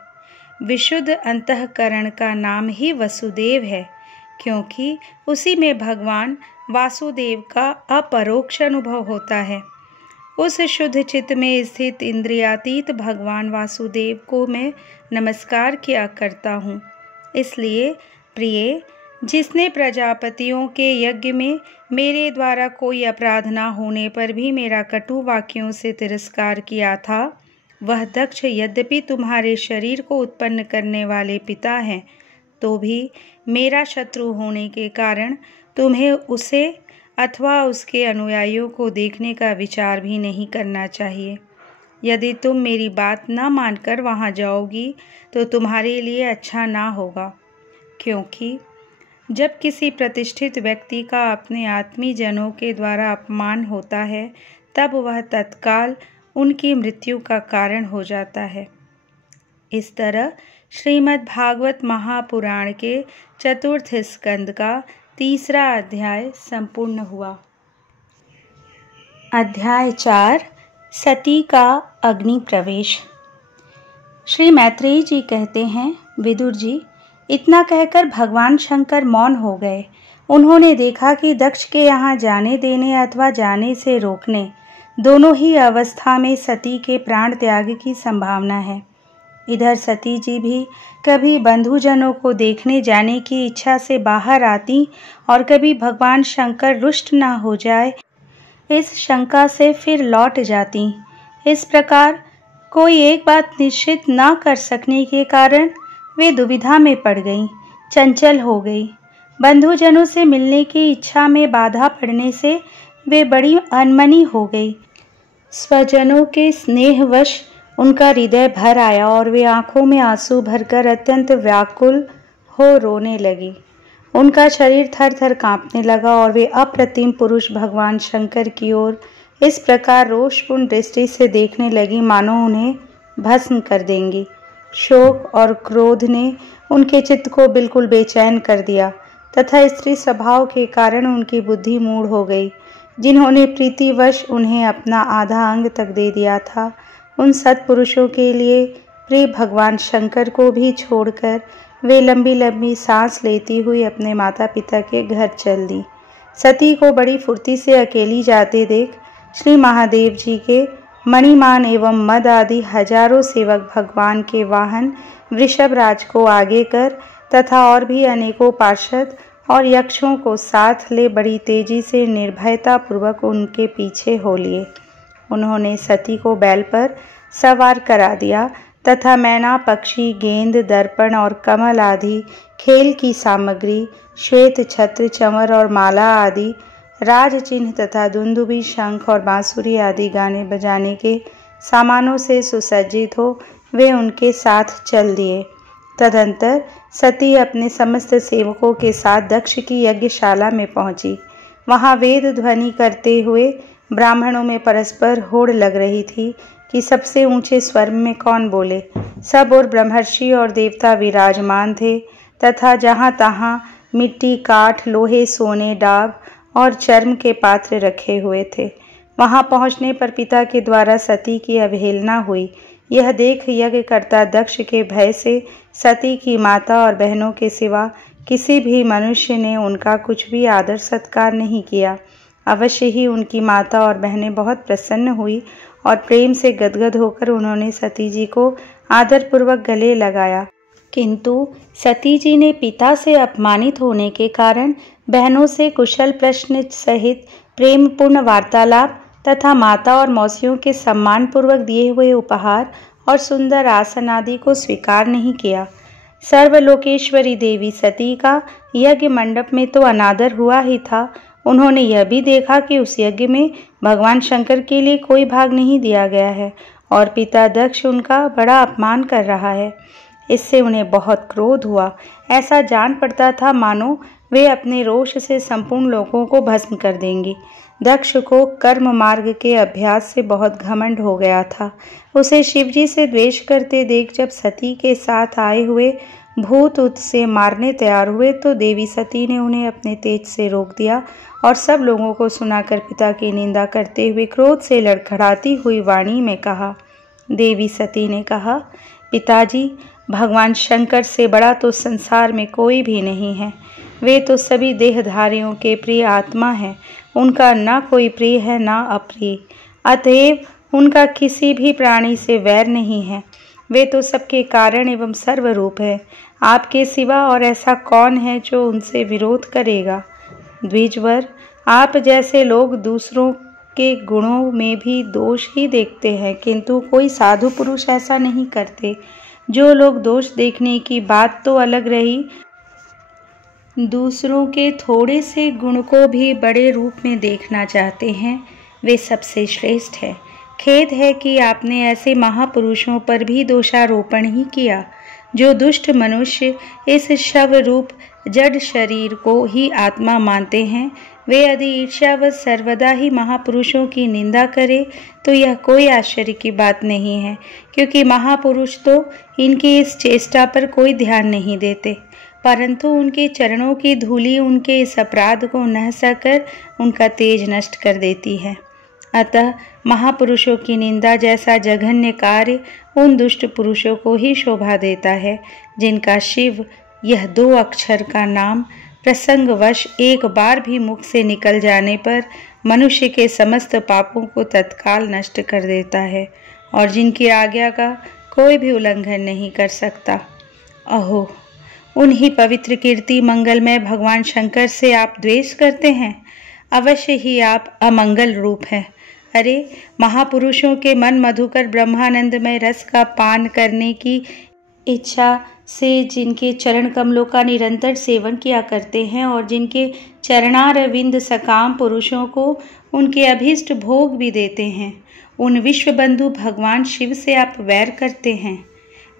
विशुद्ध अंतःकरण का नाम ही वसुदेव है, क्योंकि उसी में भगवान वासुदेव का अपरोक्ष अनुभव होता है। उस शुद्ध चित्त में स्थित इंद्रियातीत भगवान वासुदेव को मैं नमस्कार किया करता हूँ। इसलिए प्रिय, जिसने प्रजापतियों के यज्ञ में मेरे द्वारा कोई अपराध न होने पर भी मेरा कटु वाक्यों से तिरस्कार किया था, वह दक्ष यद्यपि तुम्हारे शरीर को उत्पन्न करने वाले पिता हैं, तो भी मेरा शत्रु होने के कारण तुम्हें उसे अथवा उसके अनुयायियों को देखने का विचार भी नहीं करना चाहिए। यदि तुम मेरी बात न मानकर वहाँ जाओगी तो तुम्हारे लिए अच्छा ना होगा, क्योंकि जब किसी प्रतिष्ठित व्यक्ति का अपने आत्मीय जनों के द्वारा अपमान होता है, तब वह तत्काल उनकी मृत्यु का कारण हो जाता है। इस तरह श्रीमद् भागवत महापुराण के चतुर्थ स्कंद का 3रा अध्याय संपूर्ण हुआ। अध्याय 4 सती का अग्नि प्रवेश। श्री मैत्रेयी जी कहते हैं, विदुर जी, इतना कहकर भगवान शंकर मौन हो गए। उन्होंने देखा कि दक्ष के यहाँ जाने देने अथवा जाने से रोकने, दोनों ही अवस्था में सती के प्राण त्याग की संभावना है। इधर सती जी भी कभी बंधुजनों को देखने जाने की इच्छा से बाहर आती और कभी भगवान शंकर रुष्ट न हो जाए इस शंका से फिर लौट जाती। इस प्रकार कोई एक बात निश्चित न कर सकने के कारण वे दुविधा में पड़ गईं, चंचल हो गई। बंधुजनों से मिलने की इच्छा में बाधा पड़ने से वे बड़ी अनमनी हो गई। स्वजनों के स्नेहवश उनका हृदय भर आया और वे आंखों में आंसू भरकर अत्यंत व्याकुल हो रोने लगी। उनका शरीर थर थर कांपने लगा और वे अप्रतिम पुरुष भगवान शंकर की ओर इस प्रकार रोषपूर्ण दृष्टि से देखने लगी मानो उन्हें भस्म कर देंगी। शोक और क्रोध ने उनके चित्त को बिल्कुल बेचैन कर दिया तथा स्त्री स्वभाव के कारण उनकी बुद्धि मूढ़ हो गई। जिन्होंने प्रीतिवश उन्हें अपना आधा अंग तक दे दिया था, उन सत्पुरुषों के लिए प्रिय भगवान शंकर को भी छोड़कर वे लंबी लंबी सांस लेती हुई अपने माता पिता के घर चल दी। सती को बड़ी फुर्ती से अकेली जाते देख श्री महादेव जी के मणिमान एवं मद आदि हजारों सेवक भगवान के वाहन वृषभराज को आगे कर तथा और भी अनेकों पार्षद और यक्षों को साथ ले बड़ी तेजी से निर्भयता पूर्वक उनके पीछे हो लिए। उन्होंने सती को बैल पर सवार करा दिया तथा मैना, पक्षी, गेंद, दर्पण और कमल आदि खेल की सामग्री, श्वेत छत्र, चंवर और माला आदि राज चिन्ह तथा दुंदुभी, शंख और बांसुरी आदि गाने बजाने के सामानों से सुसज्जित हो वे उनके साथ चल दिए। तदंतर सती अपने समस्त सेवकों के साथ दक्ष की यज्ञशाला में पहुंची। वहां वेद ध्वनि करते हुए ब्राह्मणों में परस्पर होड़ लग रही थी कि सबसे ऊंचे स्वर में कौन बोले। सब और ब्रह्मर्षि और देवता विराजमान थे तथा जहां तहां मिट्टी, काठ, लोहे, सोने, डाब और चर्म के पात्र रखे हुए थे। वहां पहुंचने पर पिता के द्वारा सती की अवहेलना हुई। यह देख यज्ञकर्ता दक्ष के भय से सती की माता और बहनों के सिवा किसी भी मनुष्य ने उनका कुछ भी आदर सत्कार नहीं किया। अवश्य ही उनकी माता और बहनें बहुत प्रसन्न हुई और प्रेम से गदगद होकर उन्होंने सती जी को आदरपूर्वक गले लगाया। किंतु सती जी ने पिता से अपमानित होने के कारण बहनों से कुशल प्रश्न सहित प्रेमपूर्ण वार्तालाप तथा माता और मौसियों के सम्मानपूर्वक दिए हुए उपहार और सुंदर आसन आदि को स्वीकार नहीं किया। सर्वलोकेश्वरी देवी सती का यज्ञ मंडप में तो अनादर हुआ ही था, उन्होंने यह भी देखा कि उस यज्ञ में भगवान शंकर के लिए कोई भाग नहीं दिया गया है और पिता दक्ष उनका बड़ा अपमान कर रहा है। इससे उन्हें बहुत क्रोध हुआ। ऐसा जान पड़ता था मानो वे अपने रोष से संपूर्ण लोगों को भस्म कर देंगी। दक्ष को कर्म मार्ग के अभ्यास से बहुत घमंड हो गया था। उसे शिवजी से द्वेष करते देख जब सती के साथ आए हुए भूत उससे मारने तैयार हुए तो देवी सती ने उन्हें अपने तेज से रोक दिया और सब लोगों को सुनाकर पिता की निंदा करते हुए क्रोध से लड़खड़ाती हुई वाणी में कहा। देवी सती ने कहा, पिताजी, भगवान शंकर से बड़ा तो संसार में कोई भी नहीं है। वे तो सभी देहधारियों के प्रिय आत्मा हैं। उनका ना कोई प्रिय है ना अप्रिय। अतएव उनका किसी भी प्राणी से वैर नहीं है। वे तो सबके कारण एवं सर्वरूप है। आपके सिवा और ऐसा कौन है जो उनसे विरोध करेगा। द्विजवर, आप जैसे लोग दूसरों के गुणों में भी दोष ही देखते हैं, किंतु कोई साधु पुरुष ऐसा नहीं करते। जो लोग दोष देखने की बात तो अलग रही, दूसरों के थोड़े से गुण को भी बड़े रूप में देखना चाहते हैं, वे सबसे श्रेष्ठ है। खेद है कि आपने ऐसे महापुरुषों पर भी दोषारोपण ही किया। जो दुष्ट मनुष्य इस शव रूप जड़ शरीर को ही आत्मा मानते हैं, वे यदि ईर्ष्यावश सर्वदा ही महापुरुषों की निंदा करे तो यह कोई आश्चर्य की बात नहीं है, क्योंकि महापुरुष तो इनकी इस चेष्टा पर कोई ध्यान नहीं देते, परंतु उनके चरणों की धूलि उनके इस अपराध को नहसाकर उनका तेज नष्ट कर देती है। अतः महापुरुषों की निंदा जैसा जघन्य कार्य उन दुष्ट पुरुषों को ही शोभा देता है, जिनका शिव यह 2 अक्षर का नाम प्रसंगवश एक बार भी मुख से निकल जाने पर मनुष्य के समस्त पापों को तत्काल नष्ट कर देता है और जिनकी आज्ञा का कोई भी उल्लंघन नहीं कर सकता। अहो, उन्हीं पवित्र कीर्ति मंगलमय भगवान शंकर से आप द्वेष करते हैं। अवश्य ही आप अमंगल रूप हैं। अरे, महापुरुषों के मन मधुकर ब्रह्मानंदमय रस का पान करने की इच्छा से जिनके चरण कमलों का निरंतर सेवन किया करते हैं और जिनके चरणारविंद सकाम पुरुषों को उनके अभीष्ट भोग भी देते हैं, उन विश्वबंधु भगवान शिव से आप वैर करते हैं।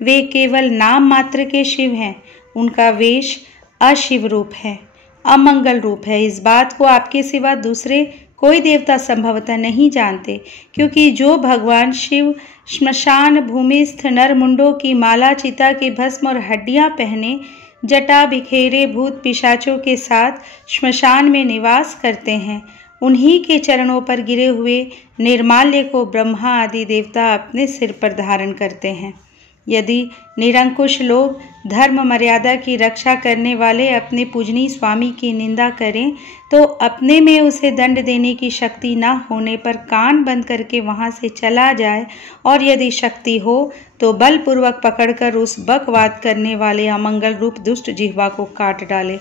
वे केवल नाम मात्र के शिव हैं। उनका वेश अशिव रूप है, अमंगल रूप है। इस बात को आपके सिवा दूसरे कोई देवता संभवतः नहीं जानते, क्योंकि जो भगवान शिव श्मशान भूमिस्थ नर मुंडों की माला, चिता के भस्म और हड्डियां पहने जटा बिखेरे भूत पिशाचों के साथ श्मशान में निवास करते हैं, उन्हीं के चरणों पर गिरे हुए निर्माल्य को ब्रह्मा आदि देवता अपने सिर पर धारण करते हैं। यदि निरंकुश लोग धर्म मर्यादा की रक्षा करने वाले अपने पूजनीय स्वामी की निंदा करें तो अपने में उसे दंड देने की शक्ति न होने पर कान बंद करके वहां से चला जाए, और यदि शक्ति हो तो बलपूर्वक पकड़कर उस बकवाद करने वाले अमंगल रूप दुष्ट जिह्वा को काट डाले।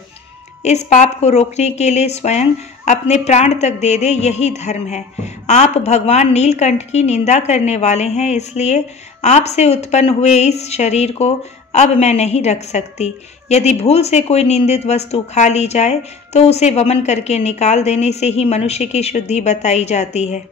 इस पाप को रोकने के लिए स्वयं अपने प्राण तक दे दे, यही धर्म है। आप भगवान नीलकंठ की निंदा करने वाले हैं, इसलिए आपसे उत्पन्न हुए इस शरीर को अब मैं नहीं रख सकती। यदि भूल से कोई निंदित वस्तु खा ली जाए तो उसे वमन करके निकाल देने से ही मनुष्य की शुद्धि बताई जाती है।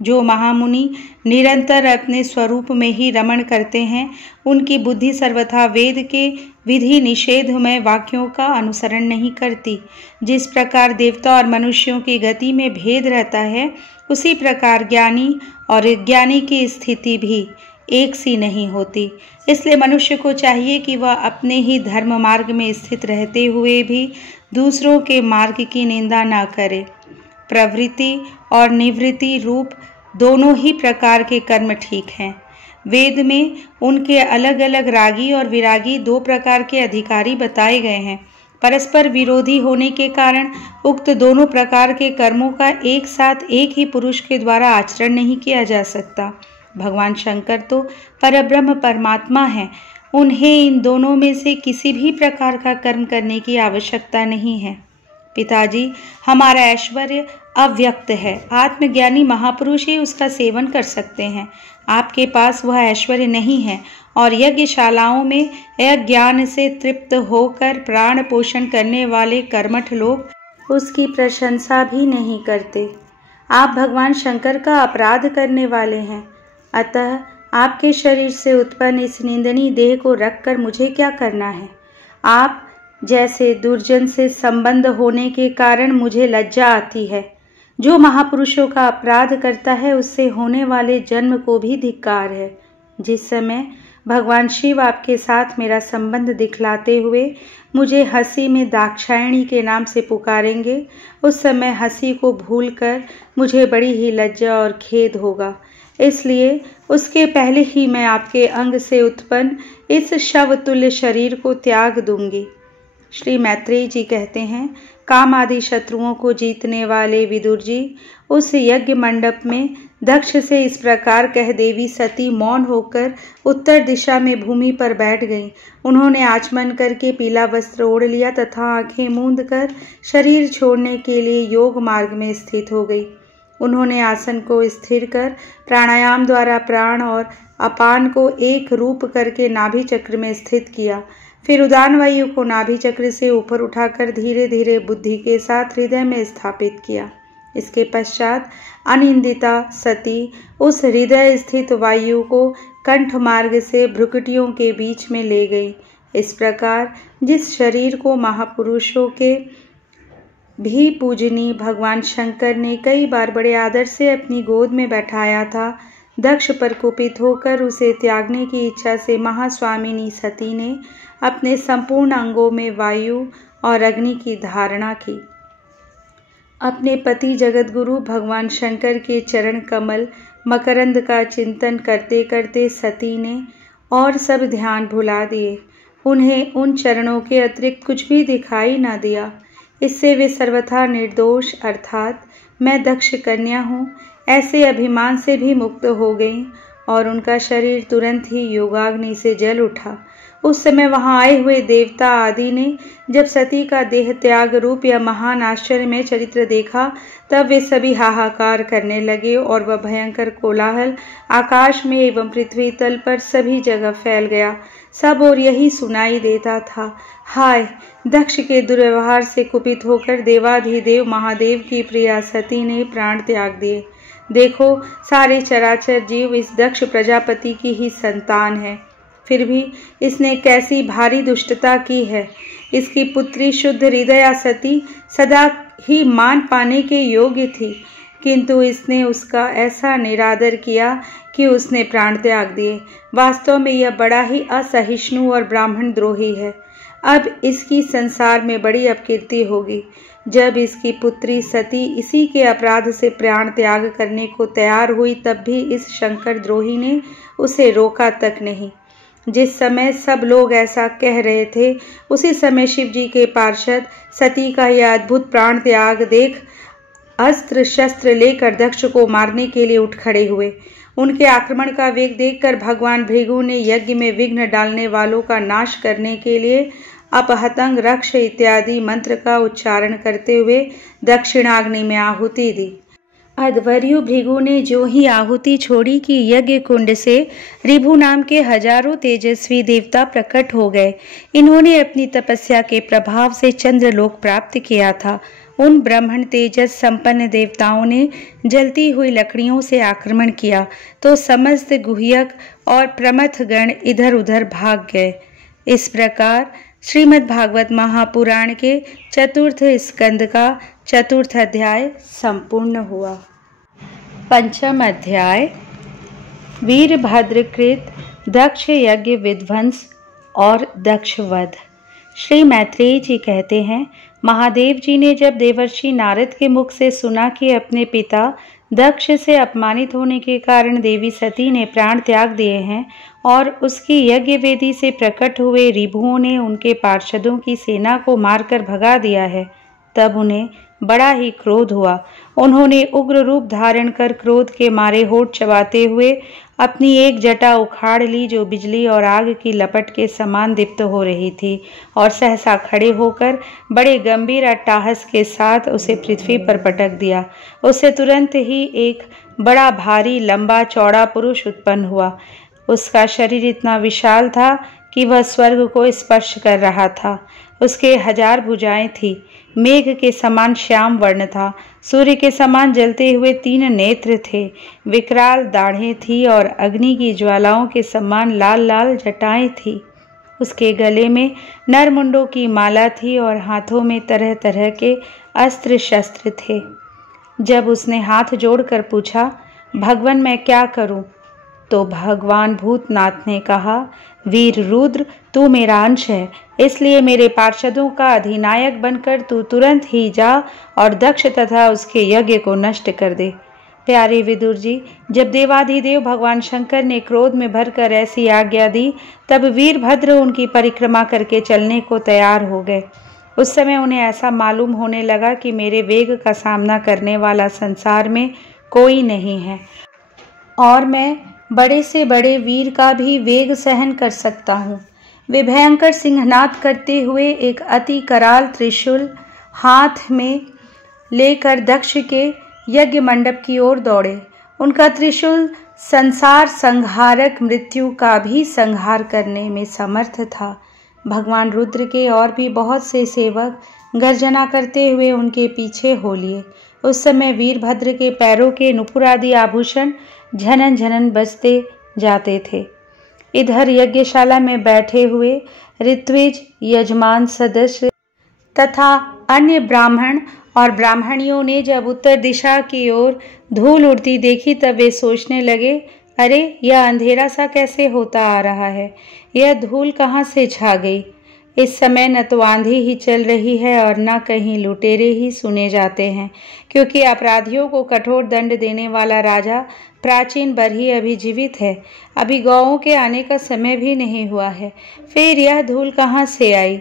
जो महामुनि निरंतर अपने स्वरूप में ही रमण करते हैं, उनकी बुद्धि सर्वथा वेद के विधि निषेधमय वाक्यों का अनुसरण नहीं करती। जिस प्रकार देवता और मनुष्यों की गति में भेद रहता है, उसी प्रकार ज्ञानी और अज्ञानी की स्थिति भी एक सी नहीं होती। इसलिए मनुष्य को चाहिए कि वह अपने ही धर्म मार्ग में स्थित रहते हुए भी दूसरों के मार्ग की निंदा न करे। प्रवृत्ति और निवृत्ति रूप दोनों ही प्रकार के कर्म ठीक हैं। वेद में उनके अलग अलग रागी और विरागी 2 प्रकार के अधिकारी बताए गए हैं। परस्पर विरोधी होने के कारण उक्त दोनों प्रकार के कर्मों का एक साथ एक ही पुरुष के द्वारा आचरण नहीं किया जा सकता। भगवान शंकर तो परब्रह्म परमात्मा हैं, उन्हें इन दोनों में से किसी भी प्रकार का कर्म करने की आवश्यकता नहीं है। पिताजी, हमारा ऐश्वर्य अव्यक्त है, आत्मज्ञानी महापुरुष ही उसका सेवन कर सकते हैं। आपके पास वह ऐश्वर्य नहीं है और यज्ञशालाओं में यज्ञान से तृप्त होकर प्राण पोषण करने वाले कर्मठ लोग उसकी प्रशंसा भी नहीं करते। आप भगवान शंकर का अपराध करने वाले हैं, अतः आपके शरीर से उत्पन्न इस निंदनीय देह को रखकर मुझे क्या करना है। आप जैसे दुर्जन से संबंध होने के कारण मुझे लज्जा आती है। जो महापुरुषों का अपराध करता है उससे होने वाले जन्म को भी धिक्कार है। जिस समय भगवान शिव आपके साथ मेरा संबंध दिखलाते हुए मुझे हंसी में दाक्षायणी के नाम से पुकारेंगे, उस समय हंसी को भूलकर मुझे बड़ी ही लज्जा और खेद होगा। इसलिए उसके पहले ही मैं आपके अंग से उत्पन्न इस शवतुल्य शरीर को त्याग दूंगी। श्री मैत्रेय जी कहते हैं, काम आदि शत्रुओं को जीतने वाले विदुर जी उस यज्ञ मंडप में दक्ष से इस प्रकार कह देवी सती मौन होकर उत्तर दिशा में भूमि पर बैठ गईं। उन्होंने आचमन करके पीला वस्त्र ओढ़ लिया तथा आंखें मूंद कर शरीर छोड़ने के लिए योग मार्ग में स्थित हो गई। उन्होंने आसन को स्थिर कर प्राणायाम द्वारा प्राण और अपान को एक रूप करके नाभि चक्र में स्थित किया। फिर उदान वायु को नाभि चक्र से ऊपर उठाकर धीरे धीरे बुद्धि के साथ हृदय में स्थापित किया। इसके पश्चात अनिंदिता सती उस हृदय स्थित वायु को कंठ मार्ग से भ्रुकुटियों के बीच में ले गई। इस प्रकार जिस शरीर को महापुरुषों के भी पूजनीय भगवान शंकर ने कई बार बड़े आदर से अपनी गोद में बैठाया था, दक्ष पर कुपित होकर उसे त्यागने की इच्छा से महास्वामिनी सती ने अपने संपूर्ण अंगों में वायु और अग्नि की धारणा की। अपने पति जगतगुरु भगवान शंकर के चरण कमल मकरंद का चिंतन करते करते सती ने और सब ध्यान भुला दिए। उन्हें उन चरणों के अतिरिक्त कुछ भी दिखाई न दिया। इससे वे सर्वथा निर्दोष अर्थात मैं दक्ष कन्या हूँ ऐसे अभिमान से भी मुक्त हो गईं और उनका शरीर तुरंत ही योगाग्नि से जल उठा। उस समय वहां आए हुए देवता आदि ने जब सती का देह त्याग रूप या महान आश्चर्य में चरित्र देखा तब वे सभी हाहाकार करने लगे और वह भयंकर कोलाहल आकाश में एवं पृथ्वी तल पर सभी जगह फैल गया। सब और यही सुनाई देता था, हाय दक्ष के दुर्व्यवहार से कुपित होकर देवाधिदेव महादेव की प्रिया सती ने प्राण त्याग दिए। देखो सारे चराचर जीव इस दक्ष प्रजापति की ही संतान है, फिर भी इसने कैसी भारी दुष्टता की है। इसकी पुत्री शुद्ध हृदया सती सदा ही मान पाने के योग्य थी, किंतु इसने उसका ऐसा निरादर किया कि उसने प्राण त्याग दिए। वास्तव में यह बड़ा ही असहिष्णु और ब्राह्मण द्रोही है। अब इसकी संसार में बड़ी अपकीर्ति होगी। जब इसकी पुत्री सती इसी के अपराध से प्राण त्याग करने को तैयार हुई तब भी इस शंकर द्रोही ने उसे रोका तक नहीं। जिस समय सब लोग ऐसा कह रहे थे उसी समय शिव जी के पार्षद सती का यह अद्भुत प्राण त्याग देख अस्त्र शस्त्र लेकर दक्ष को मारने के लिए उठ खड़े हुए। उनके आक्रमण का वेग देखकर भगवान भृगु ने यज्ञ में विघ्न डालने वालों का नाश करने के लिए अपहतंग रक्ष इत्यादि मंत्र का उच्चारण करते हुए दक्षिणाग्नि में आहुति दी। अध्वर्यु भृगु ने जो ही आहुति छोड़ी कि यज्ञ कुंड से ऋभु नाम के हजारों तेजस्वी देवता प्रकट हो गए। इन्होंने अपनी तपस्या के प्रभाव से चंद्रलोक प्राप्त किया था। उन ब्राह्मण तेजस संपन्न देवताओं ने जलती हुई लकड़ियों से आक्रमण किया तो समस्त गुह्यक और प्रमथ गण इधर उधर भाग गए। इस प्रकार श्रीमद् भागवत महापुराण के चतुर्थ स्कंद का चतुर्थ अध्याय संपूर्ण हुआ। पंचम अध्याय वीरभद्रकृत दक्ष यज्ञ विध्वंस और दक्षवध। श्री मैत्रेय जी कहते हैं, महादेव जी ने जब देवर्षि नारद के मुख से सुना कि अपने पिता दक्ष से अपमानित होने के कारण देवी सती ने प्राण त्याग दिए हैं और उसकी यज्ञ वेदी से प्रकट हुए ऋभुओं ने उनके पार्षदों की सेना को मारकर भगा दिया है, तब उन्हें बड़ा ही क्रोध हुआ। उन्होंने उग्र रूप धारण कर क्रोध के मारे होठ चबाते हुए अपनी एक जटा उखाड़ ली जो बिजली और आग की लपट के समान दीप्त हो रही थी और सहसा खड़े होकर बड़े गंभीर अट्टहास के साथ उसे पृथ्वी पर पटक दिया। उससे तुरंत ही एक बड़ा भारी लंबा चौड़ा पुरुष उत्पन्न हुआ। उसका शरीर इतना विशाल था कि वह स्वर्ग को स्पर्श कर रहा था। उसके 1000 भुजाएं थी, मेघ के समान श्याम वर्ण था, सूर्य के समान जलते हुए 3 नेत्र थे, विकराल दाढ़ें थी और अग्नि की ज्वालाओं के समान लाल लाल जटाएं थी। उसके गले में नरमुंडों की माला थी और हाथों में तरह तरह के अस्त्र शस्त्र थे। जब उसने हाथ जोड़कर पूछा, भगवान मैं क्या करूं? तो भगवान भूतनाथ ने कहा, वीर रुद्र तू मेरा अंश है, इसलिए मेरे पार्षदों का अधिनायक बनकर तू तुरंत ही जा और दक्ष तथा उसके यज्ञ को नष्ट कर दे। प्यारे विदुर जी, जब देवाधिदेव भगवान शंकर ने क्रोध में भरकर ऐसी आज्ञा दी तब वीरभद्र उनकी परिक्रमा करके चलने को तैयार हो गए। उस समय उन्हें ऐसा मालूम होने लगा कि मेरे वेग का सामना करने वाला संसार में कोई नहीं है और मैं बड़े से बड़े वीर का भी वेग सहन कर सकता हूँ। वे भयंकर सिंहनाद करते हुए एक अति कराल त्रिशूल हाथ में लेकर दक्ष के यज्ञ मंडप की ओर दौड़े। उनका त्रिशूल संसार संहारक मृत्यु का भी संहार करने में समर्थ था। भगवान रुद्र के और भी बहुत से सेवक गर्जना करते हुए उनके पीछे हो लिए। उस समय वीरभद्र के पैरों के नुपुर आदि आभूषण झनन झनन बजते जाते थे। इधर यज्ञशाला में बैठे हुए ऋत्विज, यजमान सदस्य तथा अन्य ब्राह्मण और ब्राह्मणियों ने जब उत्तर दिशा की ओर धूल उड़ती देखी तब वे सोचने लगे, अरे यह अंधेरा सा कैसे होता आ रहा है, यह धूल कहाँ से छा गई। इस समय न तो आंधी ही चल रही है और न कहीं लुटेरे ही सुने जाते हैं, क्योंकि अपराधियों को कठोर दंड देने वाला राजा प्राचीन बरही अभी जीवित है। अभी गौओं के आने का समय भी नहीं हुआ है, फिर यह धूल कहाँ से आई।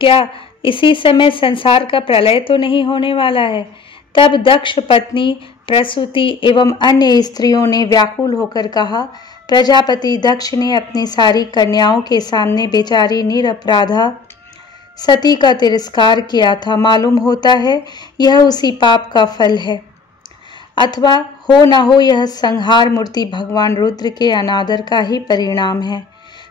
क्या इसी समय संसार का प्रलय तो नहीं होने वाला है। तब दक्ष पत्नी प्रसूति एवं अन्य स्त्रियों ने व्याकुल होकर कहा, प्रजापति दक्ष ने अपनी सारी कन्याओं के सामने बेचारी निरपराधा सती का तिरस्कार किया था। मालूम होता है यह उसी पाप का फल है, अथवा हो न हो यह संहार मूर्ति भगवान रुद्र के अनादर का ही परिणाम है।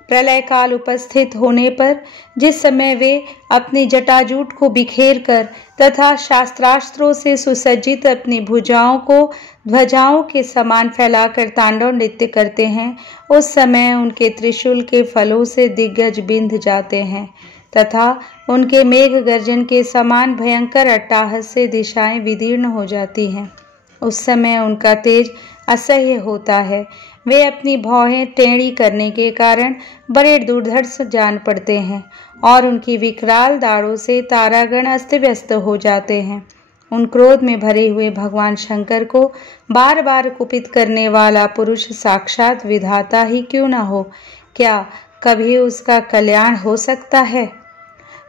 प्रलय काल उपस्थित होने पर जिस समय वे अपनी जटाजूट को बिखेर कर तथा शास्त्रास्त्रों से सुसज्जित अपनी भुजाओं को ध्वजाओं के समान फैलाकर तांडव नृत्य करते हैं, उस समय उनके त्रिशूल के फलों से दिग्गज बिंध जाते हैं तथा उनके मेघ गर्जन के समान भयंकर अट्टाहस से दिशाएं विदीर्ण हो जाती हैं। उस समय उनका तेज असह्य होता है। वे अपनी भौहें टेढ़ी करने के कारण बड़े दुर्धर्ष जान पड़ते हैं और उनकी विकराल दाढ़ों से तारागण अस्त व्यस्त हो जाते हैं। उन क्रोध में भरे हुए भगवान शंकर को बार बार कुपित करने वाला पुरुष साक्षात विधाता ही क्यों न हो, क्या कभी उसका कल्याण हो सकता है।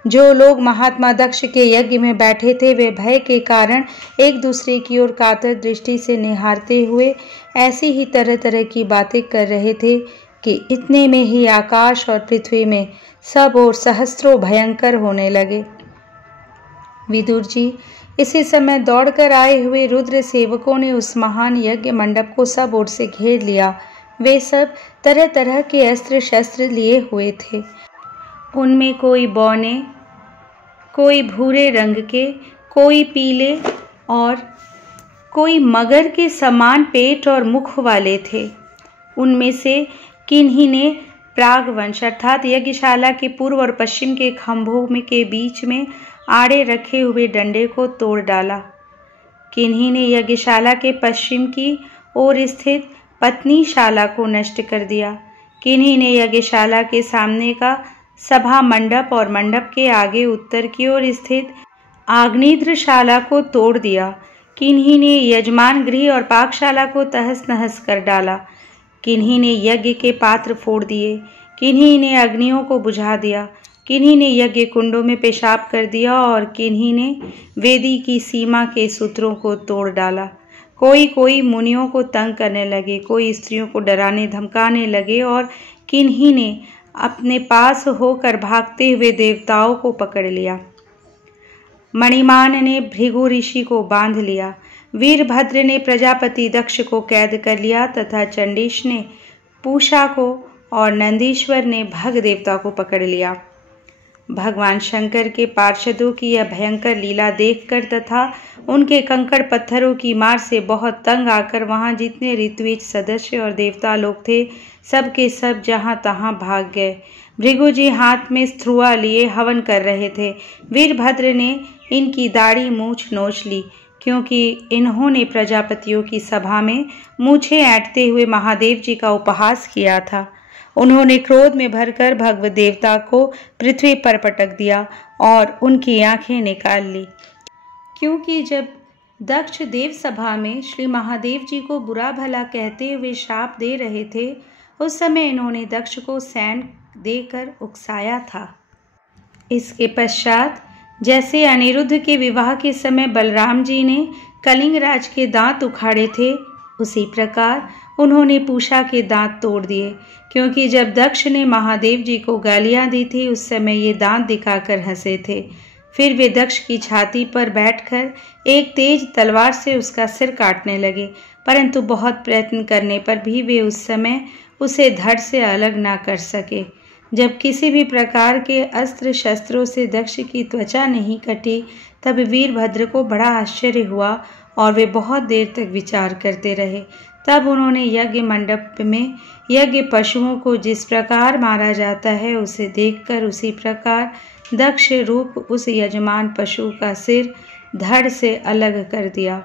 जो लोग महात्मा दक्ष के यज्ञ में बैठे थे वे भय के कारण एक दूसरे की ओर कातर दृष्टि से निहारते हुए ऐसी ही तरह तरह की बातें कर रहे थे कि इतने में ही आकाश और पृथ्वी में सब ओर सहस्त्रों भयंकर होने लगे। विदुर जी, इसी समय दौड़कर आए हुए रुद्र सेवकों ने उस महान यज्ञ मंडप को सब ओर से घेर लिया। वे सब तरह तरह के अस्त्र शस्त्र लिए हुए थे। उनमें कोई बौने, कोई भूरे रंग के, कोई पीले और कोई मगर के समान पेट और मुख वाले थे। उनमें से किन्हीं ने प्रागवंश अर्थात यज्ञशाला के पूर्व और पश्चिम के खंभों में के बीच में आड़े रखे हुए डंडे को तोड़ डाला। किन्हीं ने यज्ञशाला के पश्चिम की ओर स्थित पत्नीशाला को नष्ट कर दिया। किन्हीं ने यज्ञशाला के सामने का सभा मंडप और मंडप के आगे उत्तर की ओर स्थित आग्नेयशाला को तोड़ दिया। किन्हीं ने यजमान गृह और पाकशाला को तहस नहस कर डाला। किन्हीं ने यज्ञ के पात्र फोड़ दिए। किन्हीं ने अग्नियों को बुझा दिया। किन्हीं ने यज्ञ कुंडों में पेशाब कर दिया और किन्हीं ने वेदी की सीमा के सूत्रों को तोड़ डाला। कोई मुनियों को तंग करने लगे, कोई स्त्रियों को डराने धमकाने लगे और किन्हीं ने अपने पास होकर भागते हुए देवताओं को पकड़ लिया। मणिमान ने भृगु ऋषि को बांध लिया। वीरभद्र ने प्रजापति दक्ष को कैद कर लिया तथा चंडीश ने पूषा को और नंदीश्वर ने भग देवता को पकड़ लिया। भगवान शंकर के पार्षदों की यह भयंकर लीला देखकर तथा उनके कंकड़ पत्थरों की मार से बहुत तंग आकर वहां जितने ऋत्विज सदस्य और देवता लोग थे सब के सब जहां तहां भाग गए। भृगु जी हाथ में स्त्रुआ लिए हवन कर रहे थे। वीरभद्र ने इनकी दाढ़ी मूछ नोच ली, क्योंकि इन्होंने प्रजापतियों की सभा में मूछें ऐंठते हुए महादेव जी का उपहास किया था। उन्होंने क्रोध में भरकर भगवत देवता को पृथ्वी पर पटक दिया और उनकी आंखें निकाल ली, क्योंकि जब दक्ष देव सभा में श्री महादेव जी को बुरा भला कहते हुए शाप दे रहे थे उस समय इन्होंने दक्ष को सैन देकर उकसाया था। इसके पश्चात जैसे अनिरुद्ध के विवाह के समय बलराम जी ने कलिंग राज के दांत उखाड़े थे, उसी प्रकार उन्होंने पूषा के दांत तोड़ दिए, क्योंकि जब दक्ष ने महादेव जी को गालियां दी थी उस समय ये दांत दिखाकर हंसे थे। फिर वे दक्ष की छाती पर बैठकर एक तेज तलवार से उसका सिर काटने लगे, परंतु बहुत प्रयत्न करने पर भी वे उस समय उसे धड़ से अलग ना कर सके। जब किसी भी प्रकार के अस्त्र शस्त्रों से दक्ष की त्वचा नहीं कटी, तब वीरभद्र को बड़ा आश्चर्य हुआ और वे बहुत देर तक विचार करते रहे। तब उन्होंने यज्ञ मंडप में यज्ञ पशुओं को जिस प्रकार मारा जाता है उसे देखकर उसी प्रकार दक्ष रूप उस यजमान पशु का सिर धड़ से अलग कर दिया।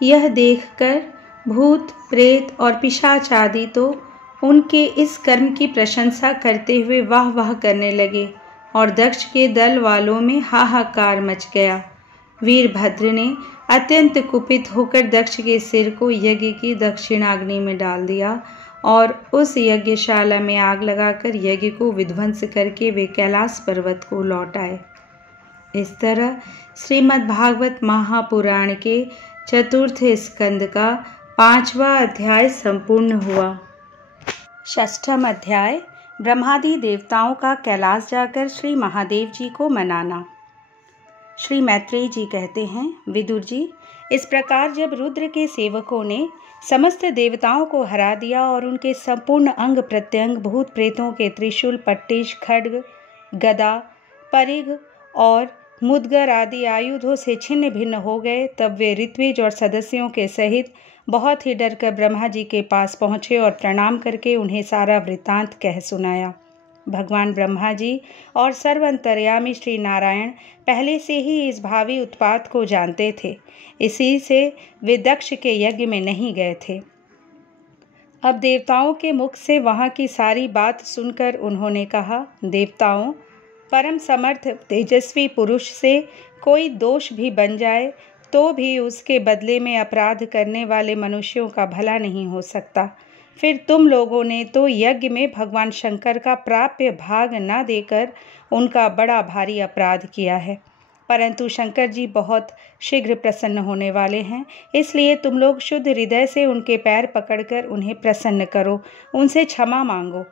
यह देखकर भूत, प्रेत और पिशाच आदि तो उनके इस कर्म की प्रशंसा करते हुए वाह वाह करने लगे और दक्ष के दल वालों में हाहाकार मच गया। वीरभद्र ने अत्यंत कुपित होकर दक्ष के सिर को यज्ञ की दक्षिणाग्नि में डाल दिया और उस यज्ञशाला में आग लगाकर यज्ञ को विध्वंस करके वे कैलाश पर्वत को लौट आए। इस तरह श्रीमद् भागवत महापुराण के चतुर्थ स्कंद का 5वां अध्याय संपूर्ण हुआ। 6वां अध्याय ब्रह्मादि देवताओं का कैलाश जाकर श्री महादेव जी को मनाना। श्री मैत्रेय जी कहते हैं, विदुर जी, इस प्रकार जब रुद्र के सेवकों ने समस्त देवताओं को हरा दिया और उनके संपूर्ण अंग प्रत्यंग भूत प्रेतों के त्रिशूल, पट्टिश, खड्ग, गदा, परिघ और मुदगर आदि आयुधों से छिन्न भिन्न हो गए, तब वे ऋत्विज और सदस्यों के सहित बहुत ही डरकर ब्रह्मा जी के पास पहुँचे और प्रणाम करके उन्हें सारा वृत्तांत कह सुनाया। भगवान ब्रह्मा जी और सर्वंतर्यामी श्री नारायण पहले से ही इस भावी उत्पात को जानते थे, इसी से वे दक्ष के यज्ञ में नहीं गए थे। अब देवताओं के मुख से वहाँ की सारी बात सुनकर उन्होंने कहा, देवताओं, परम समर्थ तेजस्वी पुरुष से कोई दोष भी बन जाए तो भी उसके बदले में अपराध करने वाले मनुष्यों का भला नहीं हो सकता। फिर तुम लोगों ने तो यज्ञ में भगवान शंकर का प्राप्य भाग न देकर उनका बड़ा भारी अपराध किया है, परंतु शंकर जी बहुत शीघ्र प्रसन्न होने वाले हैं, इसलिए तुम लोग शुद्ध हृदय से उनके पैर पकड़कर उन्हें प्रसन्न करो, उनसे क्षमा मांगो।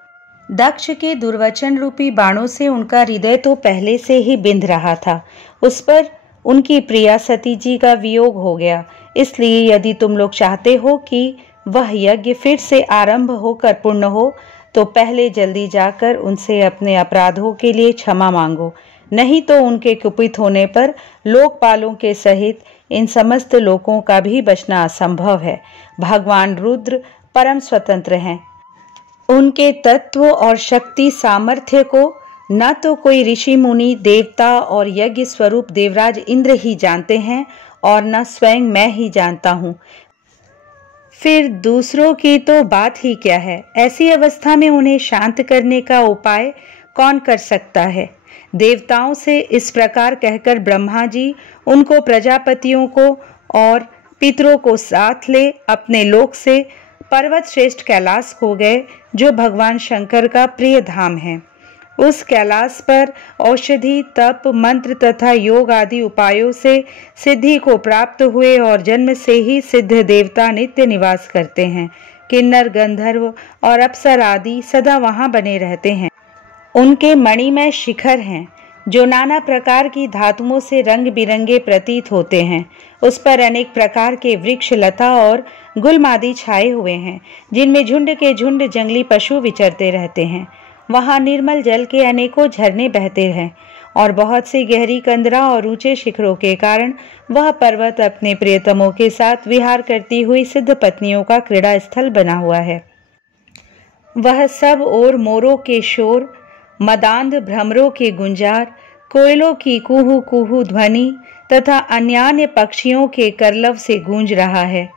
दक्ष के दुर्वचन रूपी बाणों से उनका हृदय तो पहले से ही बिंध रहा था, उस पर उनकी प्रिया सती जी का वियोग हो गया। इसलिए यदि तुम लोग चाहते हो कि वह यज्ञ फिर से आरंभ होकर पूर्ण हो, तो पहले जल्दी जाकर उनसे अपने अपराधों के लिए क्षमा मांगो, नहीं तो उनके कुपित होने पर लोकपालों के सहित इन समस्त लोकों का भी बचना असंभव है। भगवान रुद्र परम स्वतंत्र हैं, उनके तत्व और शक्ति सामर्थ्य को न तो कोई ऋषि मुनि, देवता और यज्ञ स्वरूप देवराज इंद्र ही जानते हैं और न स्वयं मैं ही जानता हूँ, फिर दूसरों की तो बात ही क्या है। ऐसी अवस्था में उन्हें शांत करने का उपाय कौन कर सकता है। देवताओं से इस प्रकार कहकर ब्रह्मा जी उनको, प्रजापतियों को और पितरों को साथ ले अपने लोक से पर्वत श्रेष्ठ कैलाश को गए, जो भगवान शंकर का प्रिय धाम है। उस कैलाश पर औषधि, तप, मंत्र तथा योग आदि उपायों से सिद्धि को प्राप्त हुए और जन्म से ही सिद्ध देवता नित्य निवास करते हैं। किन्नर, गंधर्व और अप्सर आदि सदा वहां बने रहते हैं। उनके मणिमय शिखर हैं, जो नाना प्रकार की धातुओं से रंग बिरंगे प्रतीत होते हैं। उस पर अनेक प्रकार के वृक्ष, लता और गुलमादि छाए हुए हैं, जिनमें झुंड के झुंड जंगली पशु विचरते रहते हैं। वहाँ निर्मल जल के अनेकों झरने बहते हैं और बहुत सी गहरी कंदरा और ऊंचे शिखरों के कारण वह पर्वत अपने प्रियतमों के साथ विहार करती हुई सिद्ध पत्नियों का क्रीड़ा स्थल बना हुआ है। वह सब ओर मोरों के शोर, मदांध भ्रमरों के गुंजार, कोयलों की कुहू कुहू ध्वनि तथा अन्यान्य पक्षियों के करलव से गूंज रहा है।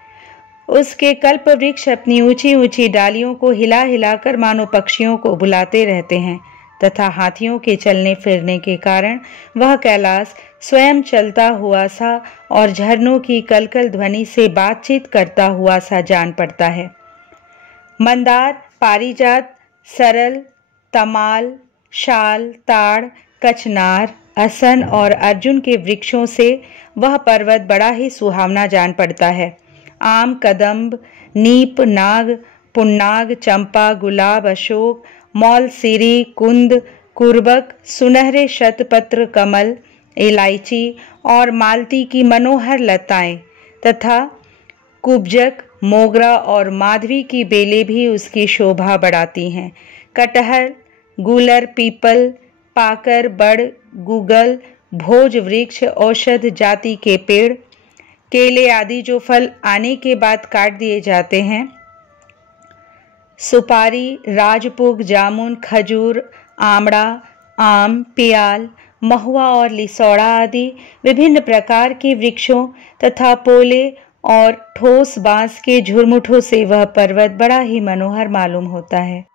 उसके कल्प वृक्ष अपनी ऊंची ऊंची डालियों को हिला हिलाकर मानो पक्षियों को बुलाते रहते हैं तथा हाथियों के चलने फिरने के कारण वह कैलाश स्वयं चलता हुआ सा और झरनों की कलकल ध्वनि से बातचीत करता हुआ सा जान पड़ता है। मंदार, पारिजात, सरल, तमाल, शाल, ताड़, कचनार, असन और अर्जुन के वृक्षों से वह पर्वत बड़ा ही सुहावना जान पड़ता है। आम, कदम्ब, नीप, नाग, पुन्नाग, चंपा, गुलाब, अशोक, मौलसिरी, कुंद, कुर्बक, सुनहरे शतपत्र कमल, इलायची और मालती की मनोहर लताएं तथा कुब्जक, मोगरा और माधवी की बेलें भी उसकी शोभा बढ़ाती हैं। कटहल, गूलर, पीपल, पाकर, बड़, गुगल, भोज वृक्ष, औषध जाति के पेड़, केले आदि जो फल आने के बाद काट दिए जाते हैं, सुपारी, राजपुग, जामुन, खजूर, आमड़ा, आम, पियाल, महुआ और लिसौड़ा आदि विभिन्न प्रकार के वृक्षों तथा पोले और ठोस बांस के झुरमुठों से वह पर्वत बड़ा ही मनोहर मालूम होता है।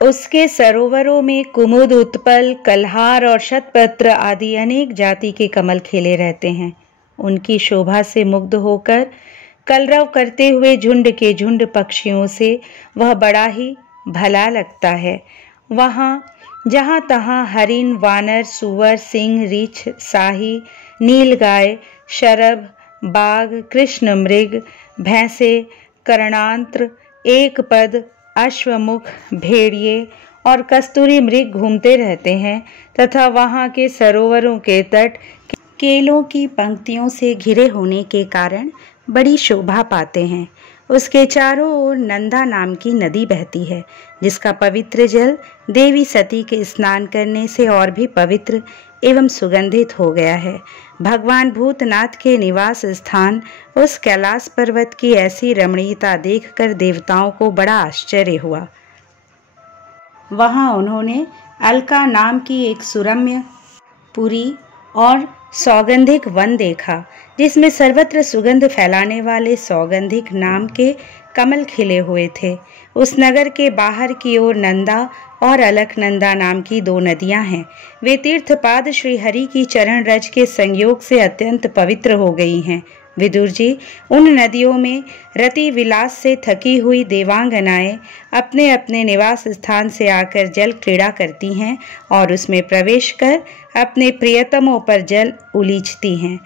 उसके सरोवरों में कुमुद, उत्पल, कल्हार और शतपत्र आदि अनेक जाति के कमल खिले रहते हैं। उनकी शोभा से मुग्ध होकर कलरव करते हुए झुंड के झुंड पक्षियों से वह बड़ा ही भला लगता है। वहाँ जहाँ तहाँ हरिण, वानर, सुअर, सिंह, रीछ, साही, नीलगाय, शरभ, बाघ, कृष्ण मृग, भैंसे, करणांत्र, एक पद, अश्वमुख, भेड़िए और कस्तूरी मृग घूमते रहते हैं तथा वहाँ के सरोवरों के तट केलों की पंक्तियों से घिरे होने के कारण बड़ी शोभा पाते हैं। उसके चारों ओर नंदा नाम की नदी बहती है, जिसका पवित्र जल देवी सती के स्नान करने से और भी पवित्र एवं सुगंधित हो गया है। भगवान भूतनाथ के निवास स्थान उस कैलाश पर्वत की ऐसी रमणीयता देखकर देवताओं को बड़ा आश्चर्य हुआ। वहां उन्होंने अलका नाम की एक सुरम्य पुरी और सौगंधिक वन देखा, जिसमें सर्वत्र सुगंध फैलाने वाले सौगंधिक नाम के कमल खिले हुए थे। उस नगर के बाहर की ओर नंदा और अलकनंदा नाम की 2 नदियां हैं। वे तीर्थपाद श्री हरि की चरण रज के संयोग से अत्यंत पवित्र हो गई हैं। विदुर जी, उन नदियों में रति विलास से थकी हुई देवांगनाएं अपने अपने निवास स्थान से आकर जल क्रीड़ा करती हैं और उसमें प्रवेश कर अपने प्रियतमों पर जल उलीचती हैं।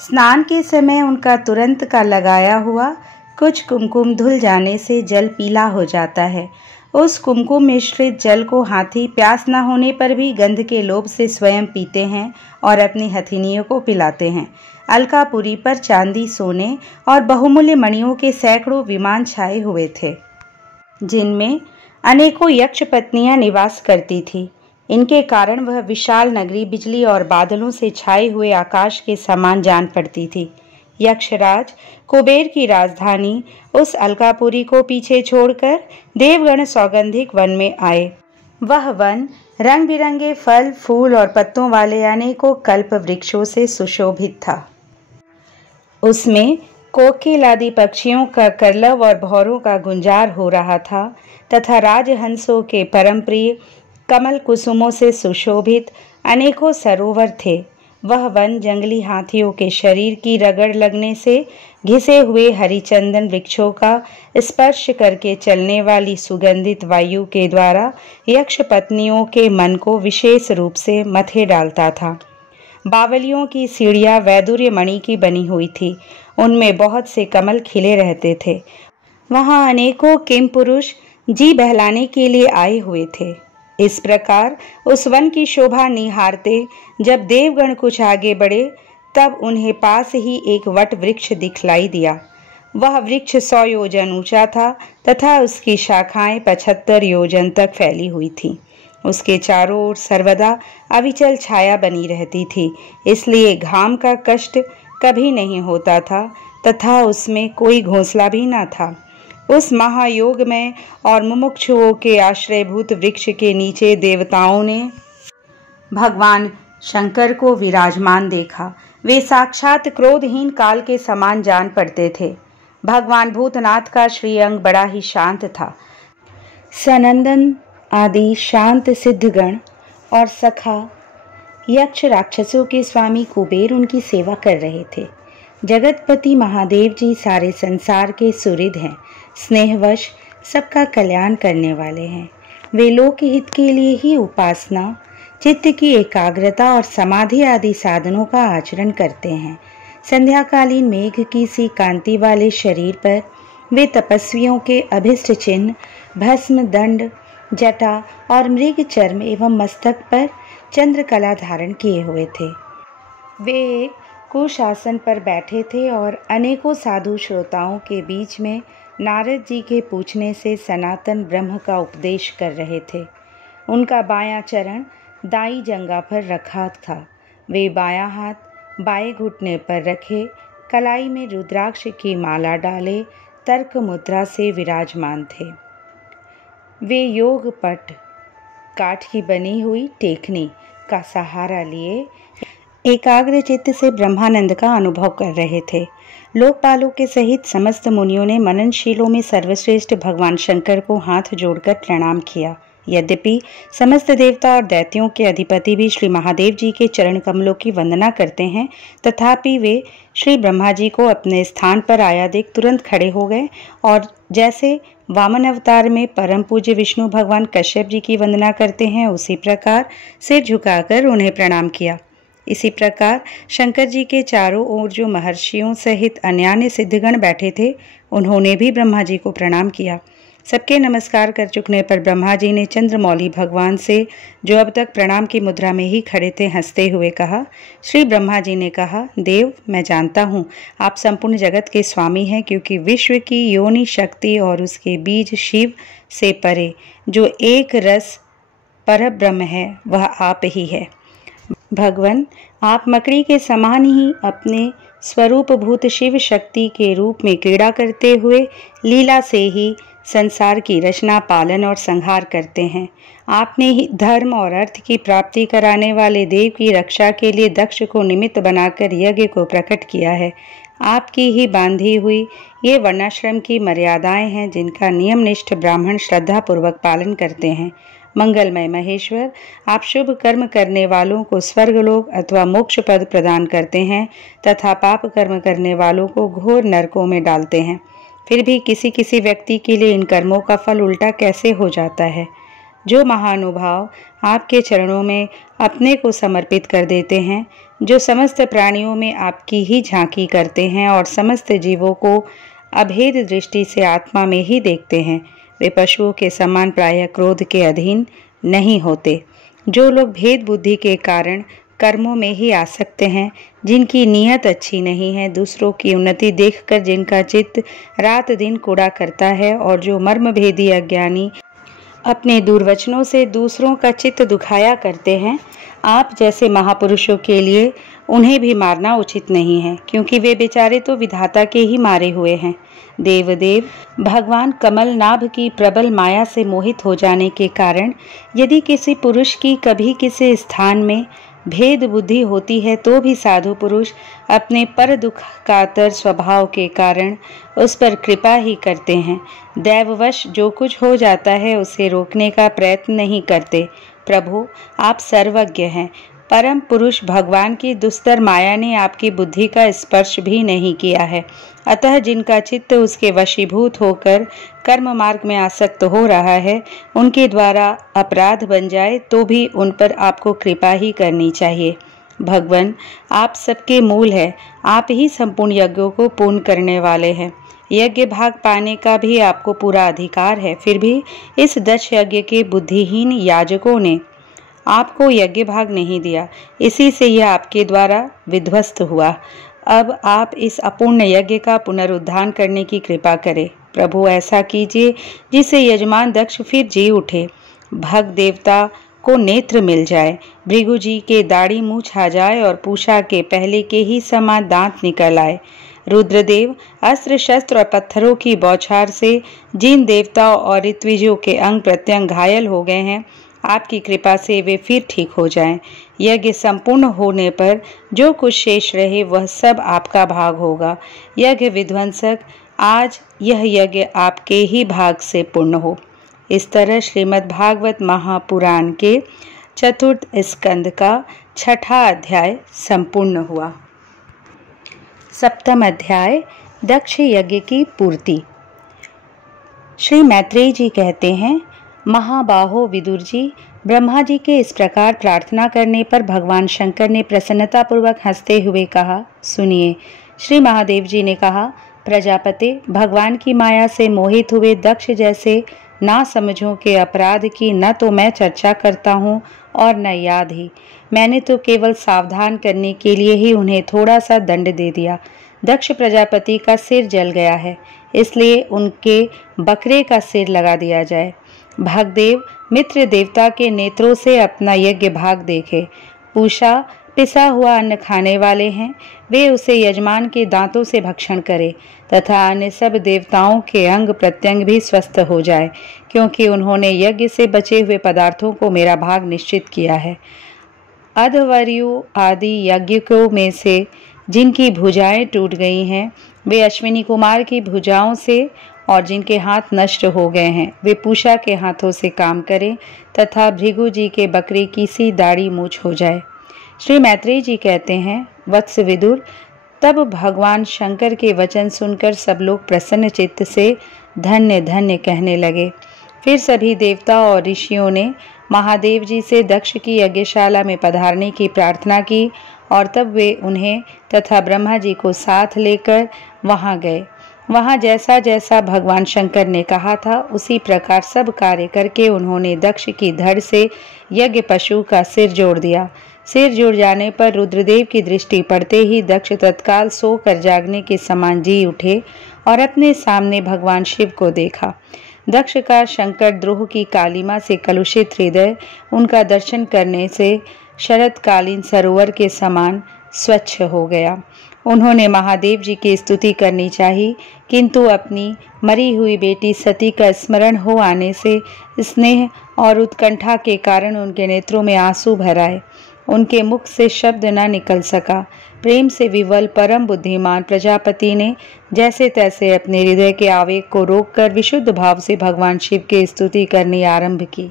स्नान के समय उनका तुरंत का लगाया हुआ कुछ कुमकुम धुल जाने से जल पीला हो जाता है। उस कुमकुम मिश्रित जल को हाथी प्यास न होने पर भी गंध के लोभ से स्वयं पीते हैं और अपनी हथिनियों को पिलाते हैं। अलकापुरी पर चांदी, सोने और बहुमूल्य मणियों के सैकड़ों विमान छाए हुए थे, जिनमें अनेकों यक्ष पत्नियां निवास करती थीं। इनके कारण वह विशाल नगरी बिजली और बादलों से छाए हुए आकाश के समान जान पड़ती थी। यक्षराज कुबेर की राजधानी उस अलकापुरी को पीछे छोड़कर देवगण सौगंधिक वन में आए। वह वन रंग बिरंगे फल, फूल और पत्तों वाले अनेकों कल्प वृक्षों से सुशोभित था। उसमें कोकिल आदि पक्षियों का कलरव और भौरों का गुंजार हो रहा था तथा राजहंसों के परम प्रिय कमल कुसुमों से सुशोभित अनेकों सरोवर थे। वह वन जंगली हाथियों के शरीर की रगड़ लगने से घिसे हुए हरिचंदन वृक्षों का स्पर्श करके चलने वाली सुगंधित वायु के द्वारा यक्ष पत्नियों के मन को विशेष रूप से मथे डालता था। बावलियों की सीढ़ियां वैदुर्य मणि की बनी हुई थी। उनमें बहुत से कमल खिले रहते थे। वहां अनेकों किम पुरुष जी बहलाने के लिए आए हुए थे। इस प्रकार उस वन की शोभा निहारते जब देवगण कुछ आगे बढ़े, तब उन्हें पास ही एक वट वृक्ष दिखलाई दिया। वह वृक्ष 100 योजन ऊंचा था तथा उसकी शाखाएं 75 योजन तक फैली हुई थीं। उसके चारों ओर सर्वदा अविचल छाया बनी रहती थी, इसलिए घाम का कष्ट कभी नहीं होता था तथा उसमें कोई घोंसला भी न था। उस महायोग में और मुमुक्षुओं के आश्रयभूत वृक्ष के नीचे देवताओं ने भगवान शंकर को विराजमान देखा। वे साक्षात क्रोधहीन काल के समान जान पड़ते थे। भगवान भूतनाथ का श्रीअंग बड़ा ही शांत था। सनंदन आदि शांत सिद्धगण और सखा यक्ष राक्षसों के स्वामी कुबेर उनकी सेवा कर रहे थे। जगतपति महादेव जी सारे संसार के सुहृद हैं, स्नेहवश सबका कल्याण करने वाले हैं। वे लोक हित के लिए ही उपासना चित्त की एकाग्रता और समाधि आदि साधनों का आचरण करते हैं। संध्याकालीन मेघ की सी कांति वाले शरीर पर वे तपस्वियों के अभिष्ट चिन्ह भस्म, दंड, जटा और मृग चर्म एवं मस्तक पर चंद्रकला धारण किए हुए थे। वे एक कुशासन पर बैठे थे और अनेकों साधु श्रोताओं के बीच में नारद जी के पूछने से सनातन ब्रह्म का उपदेश कर रहे थे। उनका बायां चरण दाई जंघा पर रखा था। वे बायां हाथ बाएं घुटने पर रखे कलाई में रुद्राक्ष की माला डाले तर्क मुद्रा से विराजमान थे। वे योग पट काठ की बनी हुई टेकनी का सहारा लिए एकाग्र चित्त से ब्रह्मानंद का अनुभव कर रहे थे। लोकपालों के सहित समस्त मुनियों ने मननशीलों में सर्वश्रेष्ठ भगवान शंकर को हाथ जोड़कर प्रणाम किया। यद्यपि समस्त देवता और दैत्यों के अधिपति भी श्री महादेव जी के चरण कमलों की वंदना करते हैं, तथापि वे श्री ब्रह्मा जी को अपने स्थान पर आया देख तुरंत खड़े हो गए और जैसे वामन अवतार में परम पूज्य विष्णु भगवान कश्यप जी की वंदना करते हैं, उसी प्रकार सिर झुकाकर उन्हें प्रणाम किया। इसी प्रकार शंकर जी के चारों ओर जो महर्षियों सहित अन्यान्य सिद्धगण बैठे थे, उन्होंने भी ब्रह्मा जी को प्रणाम किया। सबके नमस्कार कर चुकने पर ब्रह्मा जी ने चंद्रमौली भगवान से, जो अब तक प्रणाम की मुद्रा में ही खड़े थे, हंसते हुए कहा। श्री ब्रह्मा जी ने कहा, देव, मैं जानता हूँ आप संपूर्ण जगत के स्वामी हैं, क्योंकि विश्व की योनि शक्ति और उसके बीज शिव से परे जो एक रस पर ब्रह्म है, वह आप ही है। भगवान, आप मकड़ी के समान ही अपने स्वरूप भूत शिव शक्ति के रूप में क्रीड़ा करते हुए लीला से ही संसार की रचना, पालन और संहार करते हैं। आपने ही धर्म और अर्थ की प्राप्ति कराने वाले देव की रक्षा के लिए दक्ष को निमित्त बनाकर यज्ञ को प्रकट किया है। आपकी ही बांधी हुई ये वर्णाश्रम की मर्यादाएं हैं, जिनका नियमनिष्ठ ब्राह्मण श्रद्धा पूर्वक पालन करते हैं। मंगलमय महेश्वर, आप शुभ कर्म करने वालों को स्वर्गलोक अथवा मोक्ष पद प्रदान करते हैं तथा पाप कर्म करने वालों को घोर नरकों में डालते हैं। फिर भी किसी किसी व्यक्ति के लिए इन कर्मों का फल उल्टा कैसे हो जाता है। जो महानुभाव आपके चरणों में अपने को समर्पित कर देते हैं, जो समस्त प्राणियों में आपकी ही झांकी करते हैं और समस्त जीवों को अभेद दृष्टि से आत्मा में ही देखते हैं, वे पशुओं के समान प्रायः क्रोध के अधीन नहीं होते। जो लोग भेद बुद्धि के कारण कर्मों में ही आसक्त हैं, जिनकी नीयत अच्छी नहीं है, दूसरों की उन्नति देखकर जिनका चित्त रात दिन कूड़ा करता है और जो मर्मभेदी अज्ञानी अपने दुर्वचनों से दूसरों का चित्त दुखाया करते हैं, आप जैसे महापुरुषों के लिए उन्हें भी मारना उचित नहीं है, क्योंकि वे बेचारे तो विधाता के ही मारे हुए हैं। देवदेव भगवान कमल नाभ की प्रबल माया से मोहित हो जाने के कारण यदि किसी पुरुष की कभी किसी स्थान में भेद बुद्धि होती है, तो भी साधु पुरुष अपने पर दुख कातर स्वभाव के कारण उस पर कृपा ही करते हैं। दैववश जो कुछ हो जाता है उसे रोकने का प्रयत्न नहीं करते। प्रभु, आप सर्वज्ञ हैं। परम पुरुष भगवान की दुस्तर माया ने आपकी बुद्धि का स्पर्श भी नहीं किया है, अतः जिनका चित्त उसके वशीभूत होकर कर्म मार्ग में आसक्त हो रहा है, उनके द्वारा अपराध बन जाए तो भी उन पर आपको कृपा ही करनी चाहिए। भगवान, आप सबके मूल है, आप ही संपूर्ण यज्ञों को पूर्ण करने वाले हैं। यज्ञ भाग पाने का भी आपको पूरा अधिकार है, फिर भी इस दक्ष यज्ञ के बुद्धिहीन याजकों ने आपको यज्ञ भाग नहीं दिया, इसी से यह आपके द्वारा विध्वस्त हुआ। अब आप इस अपूर्ण यज्ञ का पुनरुद्धार करने की कृपा करें। प्रभु, ऐसा कीजिए जिससे यजमान दक्ष फिर जी उठे, भग देवता को नेत्र मिल जाए, भृगु जी के दाढ़ी मूछ आ जाए और पूषा के पहले के ही समान दांत निकल आए। रुद्रदेव अस्त्र शस्त्र और पत्थरों की बौछार से जिन देवताओं और ऋत्विजों के अंग प्रत्यंग घायल हो गए हैं, आपकी कृपा से वे फिर ठीक हो जाएं। यज्ञ संपूर्ण होने पर जो कुछ शेष रहे वह सब आपका भाग होगा। यज्ञ विध्वंसक, आज यह यज्ञ आपके ही भाग से पूर्ण हो। इस तरह श्रीमद् भागवत महापुराण के चतुर्थ स्कंद का 6वां अध्याय संपूर्ण हुआ। 7वां अध्याय दक्ष यज्ञ की पूर्ति। श्री मैत्रेय जी कहते हैं, महाबाहो विदुर जी, ब्रह्मा जी के इस प्रकार प्रार्थना करने पर भगवान शंकर ने प्रसन्नतापूर्वक हंसते हुए कहा, सुनिए। श्री महादेव जी ने कहा, प्रजापति, भगवान की माया से मोहित हुए दक्ष जैसे ना समझों के अपराध की न तो मैं चर्चा करता हूँ और न याद ही। मैंने तो केवल सावधान करने के लिए ही उन्हें थोड़ा सा दंड दे दिया। दक्ष प्रजापति का सिर जल गया है, इसलिए उनके बकरे का सिर लगा दिया जाए। भगदेव मित्र देवता के नेत्रों से अपना यज्ञ भाग देखे। पूषा पिसा हुआ अन्न खाने वाले हैं, वे उसे यजमान के दांतों से भक्षण करें तथा अन्य सब देवताओं के अंग प्रत्यंग भी स्वस्थ हो जाए, क्योंकि उन्होंने यज्ञ से बचे हुए पदार्थों को मेरा भाग निश्चित किया है। अधवर्यु आदि यज्ञिकों में से जिनकी भुजाएं टूट गई हैं, वे अश्विनी कुमार की भुजाओं से, और जिनके हाथ नष्ट हो गए हैं वे पूषा के हाथों से काम करें तथा भृगु जी के बकरे की सी दाढ़ी मूछ हो जाए। श्री मैत्रेय जी कहते हैं, वत्स विदुर, तब भगवान शंकर के वचन सुनकर सब लोग प्रसन्न चित्त से धन्य धन्य कहने लगे। फिर सभी देवता और ऋषियों ने महादेव जी से दक्ष की यज्ञशाला में पधारने की प्रार्थना की और तब वे उन्हें तथा ब्रह्मा जी को साथ लेकर वहां गए। वहां जैसा जैसा भगवान शंकर ने कहा था उसी प्रकार सब कार्य करके उन्होंने दक्ष की धड़ से यज्ञ पशु का सिर जोड़ दिया। सिर जुड़ जाने पर रुद्रदेव की दृष्टि पड़ते ही दक्ष तत्काल सोकर जागने के समान जी उठे और अपने सामने भगवान शिव को देखा। दक्ष का शंकर द्रोह की कालिमा से कलुषित हृदय उनका दर्शन करने से शरतकालीन सरोवर के समान स्वच्छ हो गया। उन्होंने महादेव जी की स्तुति करनी चाहिए, किंतु अपनी मरी हुई बेटी सती का स्मरण हो आने से स्नेह और उत्कंठा के कारण उनके नेत्रों में आंसू भर आए। उनके मुख से शब्द न निकल सका। प्रेम से विवल परम बुद्धिमान प्रजापति ने जैसे तैसे अपने हृदय के आवेग को रोककर विशुद्ध भाव से भगवान शिव की स्तुति करनी आरंभ की।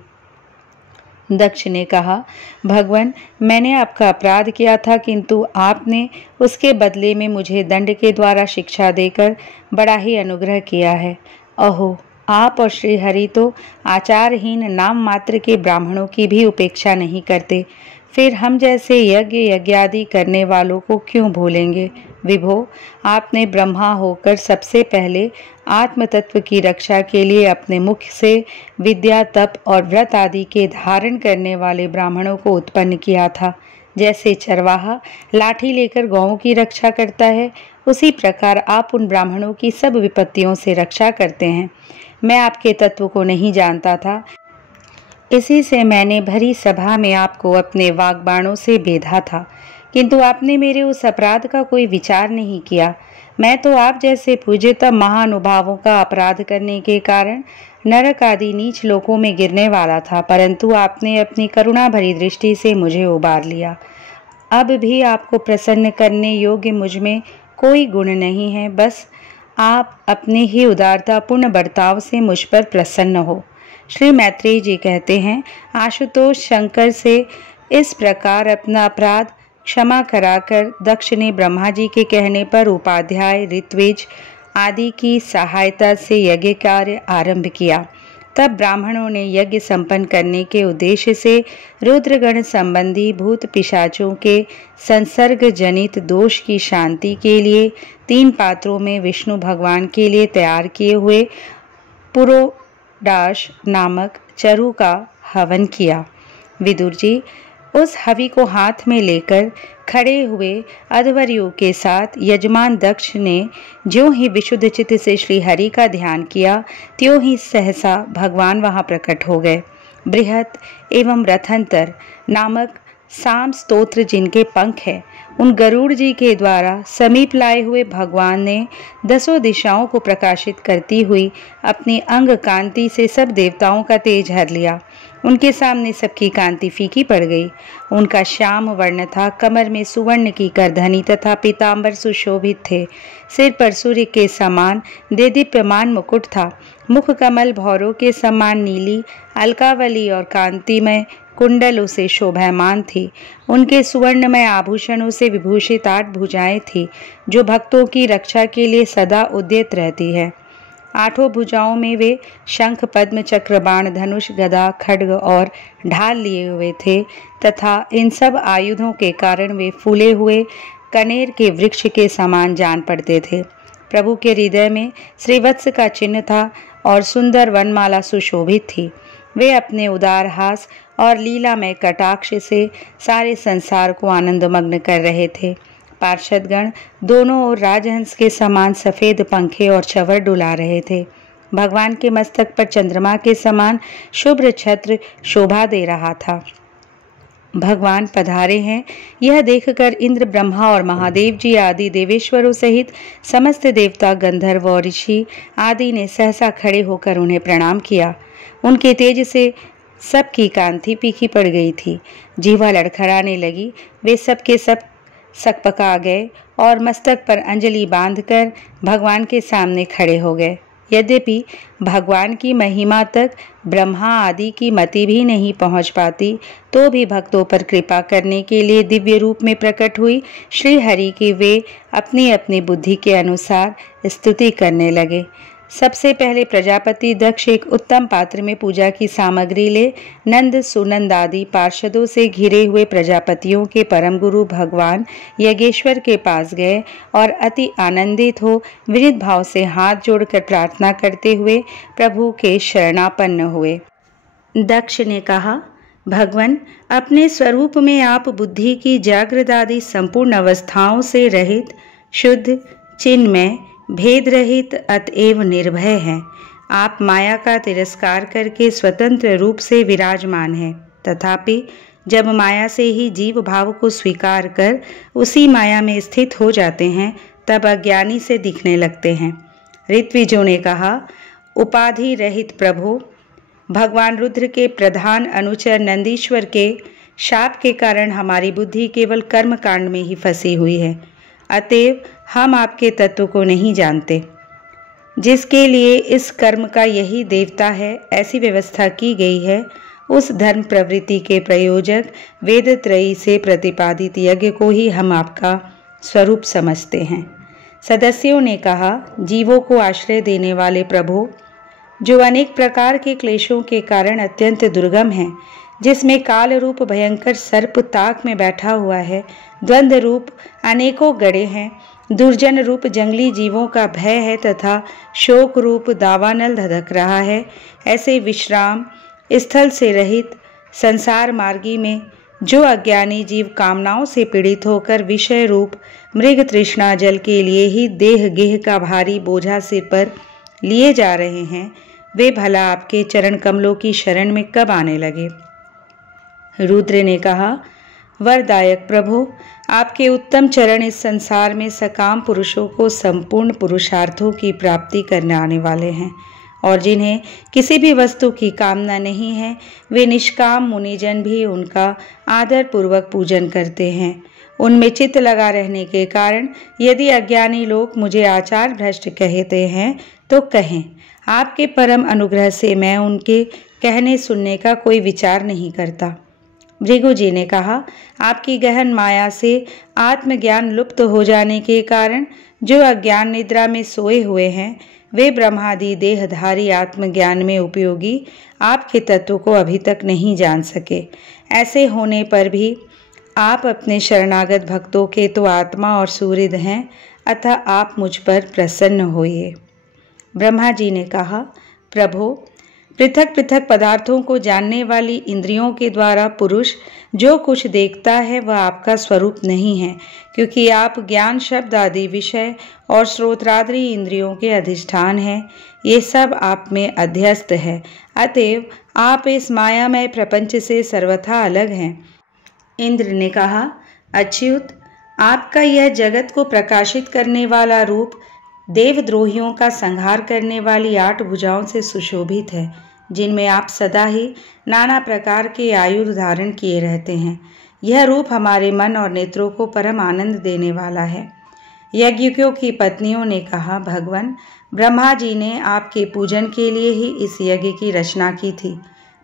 दक्ष ने कहा, भगवान, मैंने आपका अपराध किया था, किंतु आपने उसके बदले में मुझे दंड के द्वारा शिक्षा देकर बड़ा ही अनुग्रह किया है। अहो, आप और श्री हरि तो आचारहीन नाम मात्र के ब्राह्मणों की भी उपेक्षा नहीं करते, फिर हम जैसे यज्ञ यज्ञादि करने वालों को क्यों भूलेंगे। विभो, आपने ब्रह्मा होकर सबसे पहले आत्म तत्व की रक्षा के लिए अपने मुख से विद्या, तप और व्रत आदि के धारण करने वाले ब्राह्मणों को उत्पन्न किया था। जैसे चरवाहा लाठी लेकर गौओं की रक्षा करता है, उसी प्रकार आप उन ब्राह्मणों की सब विपत्तियों से रक्षा करते हैं। मैं आपके तत्व को नहीं जानता था, इसी से मैंने भरी सभा में आपको अपने वाग्बाणों से बेधा था, किंतु आपने मेरे उस अपराध का कोई विचार नहीं किया। मैं तो आप जैसे पूज्यतम महानुभावों का अपराध करने के कारण नरक आदि नीच लोकों में गिरने वाला था, परंतु आपने अपनी करुणा भरी दृष्टि से मुझे उबार लिया। अब भी आपको प्रसन्न करने योग्य मुझ में कोई गुण नहीं है, बस आप अपने ही उदारतापूर्ण बर्ताव से मुझ पर प्रसन्न हो। श्री मैत्रेय जी कहते हैं, आशुतोष शंकर से इस प्रकार अपना अपराध क्षमा कराकर दक्ष ने ब्रह्मा जी के कहने पर उपाध्याय, ऋत्विज आदि की सहायता से यज्ञ कार्य आरंभ किया। तब ब्राह्मणों ने यज्ञ संपन्न करने के उद्देश्य से रुद्रगण संबंधी भूत पिशाचों के संसर्ग जनित दोष की शांति के लिए 3 पात्रों में विष्णु भगवान के लिए तैयार किए हुए पुरोडाश नामक चरु का हवन किया। विदुर जी, उस हवि को हाथ में लेकर खड़े हुए अध्वर्यु के साथ यजमान दक्ष ने ज्यों ही विशुद्ध चित्त से श्री हरि का ध्यान किया, त्यों ही सहसा भगवान वहां प्रकट हो गए। बृहत एवं रथंतर नामक साम स्तोत्र जिनके पंख है, उन गरुड़ जी के द्वारा समीप लाए हुए भगवान ने 10 दिशाओं को प्रकाशित करती हुई अपनी अंग कांति से सब देवताओं का तेज हर लिया। उनके सामने सबकी कांति फीकी पड़ गई। उनका श्याम वर्ण था, कमर में सुवर्ण की करधनी तथा पीतांबर सुशोभित थे। सिर पर सूर्य के समान देदीप्यमान मुकुट था। मुख कमल भौरों के समान नीली अलकावली और कांतिमय कुंडलों से शोभायमान थी। उनके सुवर्णमय आभूषणों से विभूषित 8 भुजाएं थी, जो भक्तों की रक्षा के लिए सदा उद्यत रहती है। 8 भुजाओं में वे शंख, पद्म, चक्र, बाण, धनुष, गदा, खड्ग और ढाल लिए हुए थे तथा इन सब आयुधों के कारण वे फूले हुए कनेर के वृक्ष के समान जान पड़ते थे। प्रभु के हृदय में श्रीवत्स का चिन्ह था और सुंदर वनमाला सुशोभित थी। वे अपने उदार हास और लीलामय कटाक्ष से सारे संसार को आनंदमग्न कर रहे थे। पार्षदगण दोनों ओर राजहंस के समान सफेद पंखे और चवर डुला रहे थे। भगवान के मस्तक पर चंद्रमा के समान शुभ्र छत्र शोभा दे रहा था। भगवान पधारे हैं, यह देखकर इंद्र, ब्रह्मा और महादेव जी आदि देवेश्वरों सहित समस्त देवता, गंधर्व और ऋषि आदि ने सहसा खड़े होकर उन्हें प्रणाम किया। उनके तेज से सबकी कांति फीकी पड़ गई थी, जीवा लड़खड़ाने लगी। वे सब के सब सकपका गए और मस्तक पर अंजलि बांधकर भगवान के सामने खड़े हो गए। यद्यपि भगवान की महिमा तक ब्रह्मा आदि की मति भी नहीं पहुंच पाती, तो भी भक्तों पर कृपा करने के लिए दिव्य रूप में प्रकट हुई श्री हरि की वे अपनी अपनी बुद्धि के अनुसार स्तुति करने लगे। सबसे पहले प्रजापति दक्ष एक उत्तम पात्र में पूजा की सामग्री ले नंद, सुनंद आदि पार्षदों से घिरे हुए प्रजापतियों के परम गुरु भगवान यज्ञेश्वर के पास गए और अति आनंदित हो विनीत भाव से हाथ जोड़कर प्रार्थना करते हुए प्रभु के शरणापन्न हुए। दक्ष ने कहा, भगवान, अपने स्वरूप में आप बुद्धि की जागृत आदि संपूर्ण अवस्थाओं से रहित, शुद्ध, चिन्मय, भेद रहित अतएव निर्भय हैं। आप माया का तिरस्कार करके स्वतंत्र रूप से विराजमान हैं। तथापि जब माया से ही जीव भाव को स्वीकार कर उसी माया में स्थित हो जाते हैं, तब अज्ञानी से दिखने लगते हैं। ऋत्विजों ने कहा, उपाधि रहित प्रभु, भगवान रुद्र के प्रधान अनुचर नंदीश्वर के शाप के कारण हमारी बुद्धि केवल कर्म कांड में ही फंसी हुई है। अतएव हम आपके तत्व को नहीं जानते, जिसके लिए इस कर्म का यही देवता है, ऐसी व्यवस्था की गई है। उस धर्म प्रवृत्ति के प्रयोजक वेदत्रयी से प्रतिपादित यज्ञ को ही हम आपका स्वरूप समझते हैं। सदस्यों ने कहा, जीवों को आश्रय देने वाले प्रभु, जो अनेक प्रकार के क्लेशों के कारण अत्यंत दुर्गम है, जिसमें काल रूप भयंकर सर्प ताक में बैठा हुआ है, द्वंद्व रूप अनेकों गड़े हैं, दुर्जन रूप जंगली जीवों का भय है तथा शोक रूप दावानल धधक रहा है, ऐसे विश्राम स्थल से रहित संसार मार्गी में जो अज्ञानी जीव कामनाओं से पीड़ित होकर विषय रूप मृग तृष्णा जल के लिए ही देह गेह का भारी बोझा सिर पर लिए जा रहे हैं, वे भला आपके चरण कमलों की शरण में कब आने लगे। रुद्र ने कहा, वरदायक प्रभु, आपके उत्तम चरण इस संसार में सकाम पुरुषों को संपूर्ण पुरुषार्थों की प्राप्ति करने आने वाले हैं, और जिन्हें किसी भी वस्तु की कामना नहीं है, वे निष्काम मुनिजन भी उनका आदर पूर्वक पूजन करते हैं। उनमें चित्त लगा रहने के कारण यदि अज्ञानी लोग मुझे आचार भ्रष्ट कहते हैं तो कहें, आपके परम अनुग्रह से मैं उनके कहने सुनने का कोई विचार नहीं करता। भृगु जी ने कहा, आपकी गहन माया से आत्मज्ञान लुप्त हो जाने के कारण जो अज्ञान निद्रा में सोए हुए हैं, वे ब्रह्मादि देहधारी आत्मज्ञान में उपयोगी आपके तत्व को अभी तक नहीं जान सके। ऐसे होने पर भी आप अपने शरणागत भक्तों के तो आत्मा और सुहृद हैं, अतः आप मुझ पर प्रसन्न होइए। ब्रह्मा जी ने कहा, प्रभु, पृथक पृथक पदार्थों को जानने वाली इंद्रियों के द्वारा पुरुष जो कुछ देखता है वह आपका स्वरूप नहीं है, क्योंकि आप ज्ञान शब्द आदि विषय और श्रोत्रादि इंद्रियों के अधिष्ठान हैं। ये सब आप में अध्यस्त है, अतएव आप इस मायामय प्रपंच से सर्वथा अलग हैं। इंद्र ने कहा, अच्युत, आपका यह जगत को प्रकाशित करने वाला रूप देवद्रोहियों का संहार करने वाली 8 भुजाओं से सुशोभित है, जिनमें आप सदा ही नाना प्रकार के आयुध धारण किए रहते हैं। यह रूप हमारे मन और नेत्रों को परम आनंद देने वाला है। यज्ञिकों की पत्नियों ने कहा, भगवान, ब्रह्मा जी ने आपके पूजन के लिए ही इस यज्ञ की रचना की थी,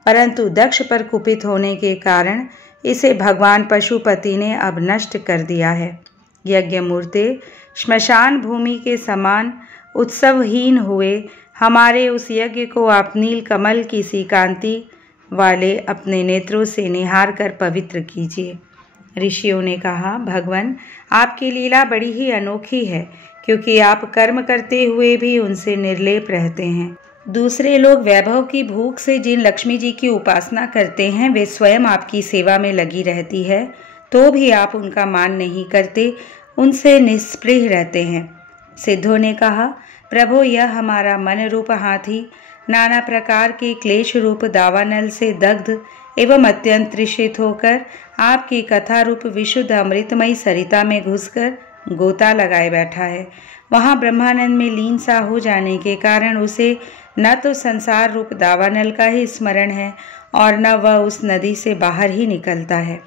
परंतु दक्ष पर कुपित होने के कारण इसे भगवान पशुपति ने अब नष्ट कर दिया है। यज्ञ मूर्ते श्मशान भूमि के समान उत्सवहीन हुए हमारे उस यज्ञ को आप नील कमल की सी कांति वाले अपने नेत्रों से निहार कर पवित्र कीजिए। ऋषियों ने कहा, भगवान, आपकी लीला बड़ी ही अनोखी है, क्योंकि आप कर्म करते हुए भी उनसे निर्लेप रहते हैं। दूसरे लोग वैभव की भूख से जिन लक्ष्मी जी की उपासना करते हैं, वे स्वयं आपकी सेवा में लगी रहती है, तो भी आप उनका मान नहीं करते, उनसे निष्प्रिय रहते हैं। सिद्धों ने कहा, प्रभु, यह हमारा मन रूप हाथी नाना प्रकार के क्लेश रूप दावानल से दग्ध एवं अत्यंत तृषित होकर आपकी कथा रूप विशुद्ध अमृतमयी सरिता में घुसकर गोता लगाए बैठा है। वहाँ ब्रह्मानंद में लीन सा हो जाने के कारण उसे न तो संसार रूप दावानल का ही स्मरण है और न वह उस नदी से बाहर ही निकलता है।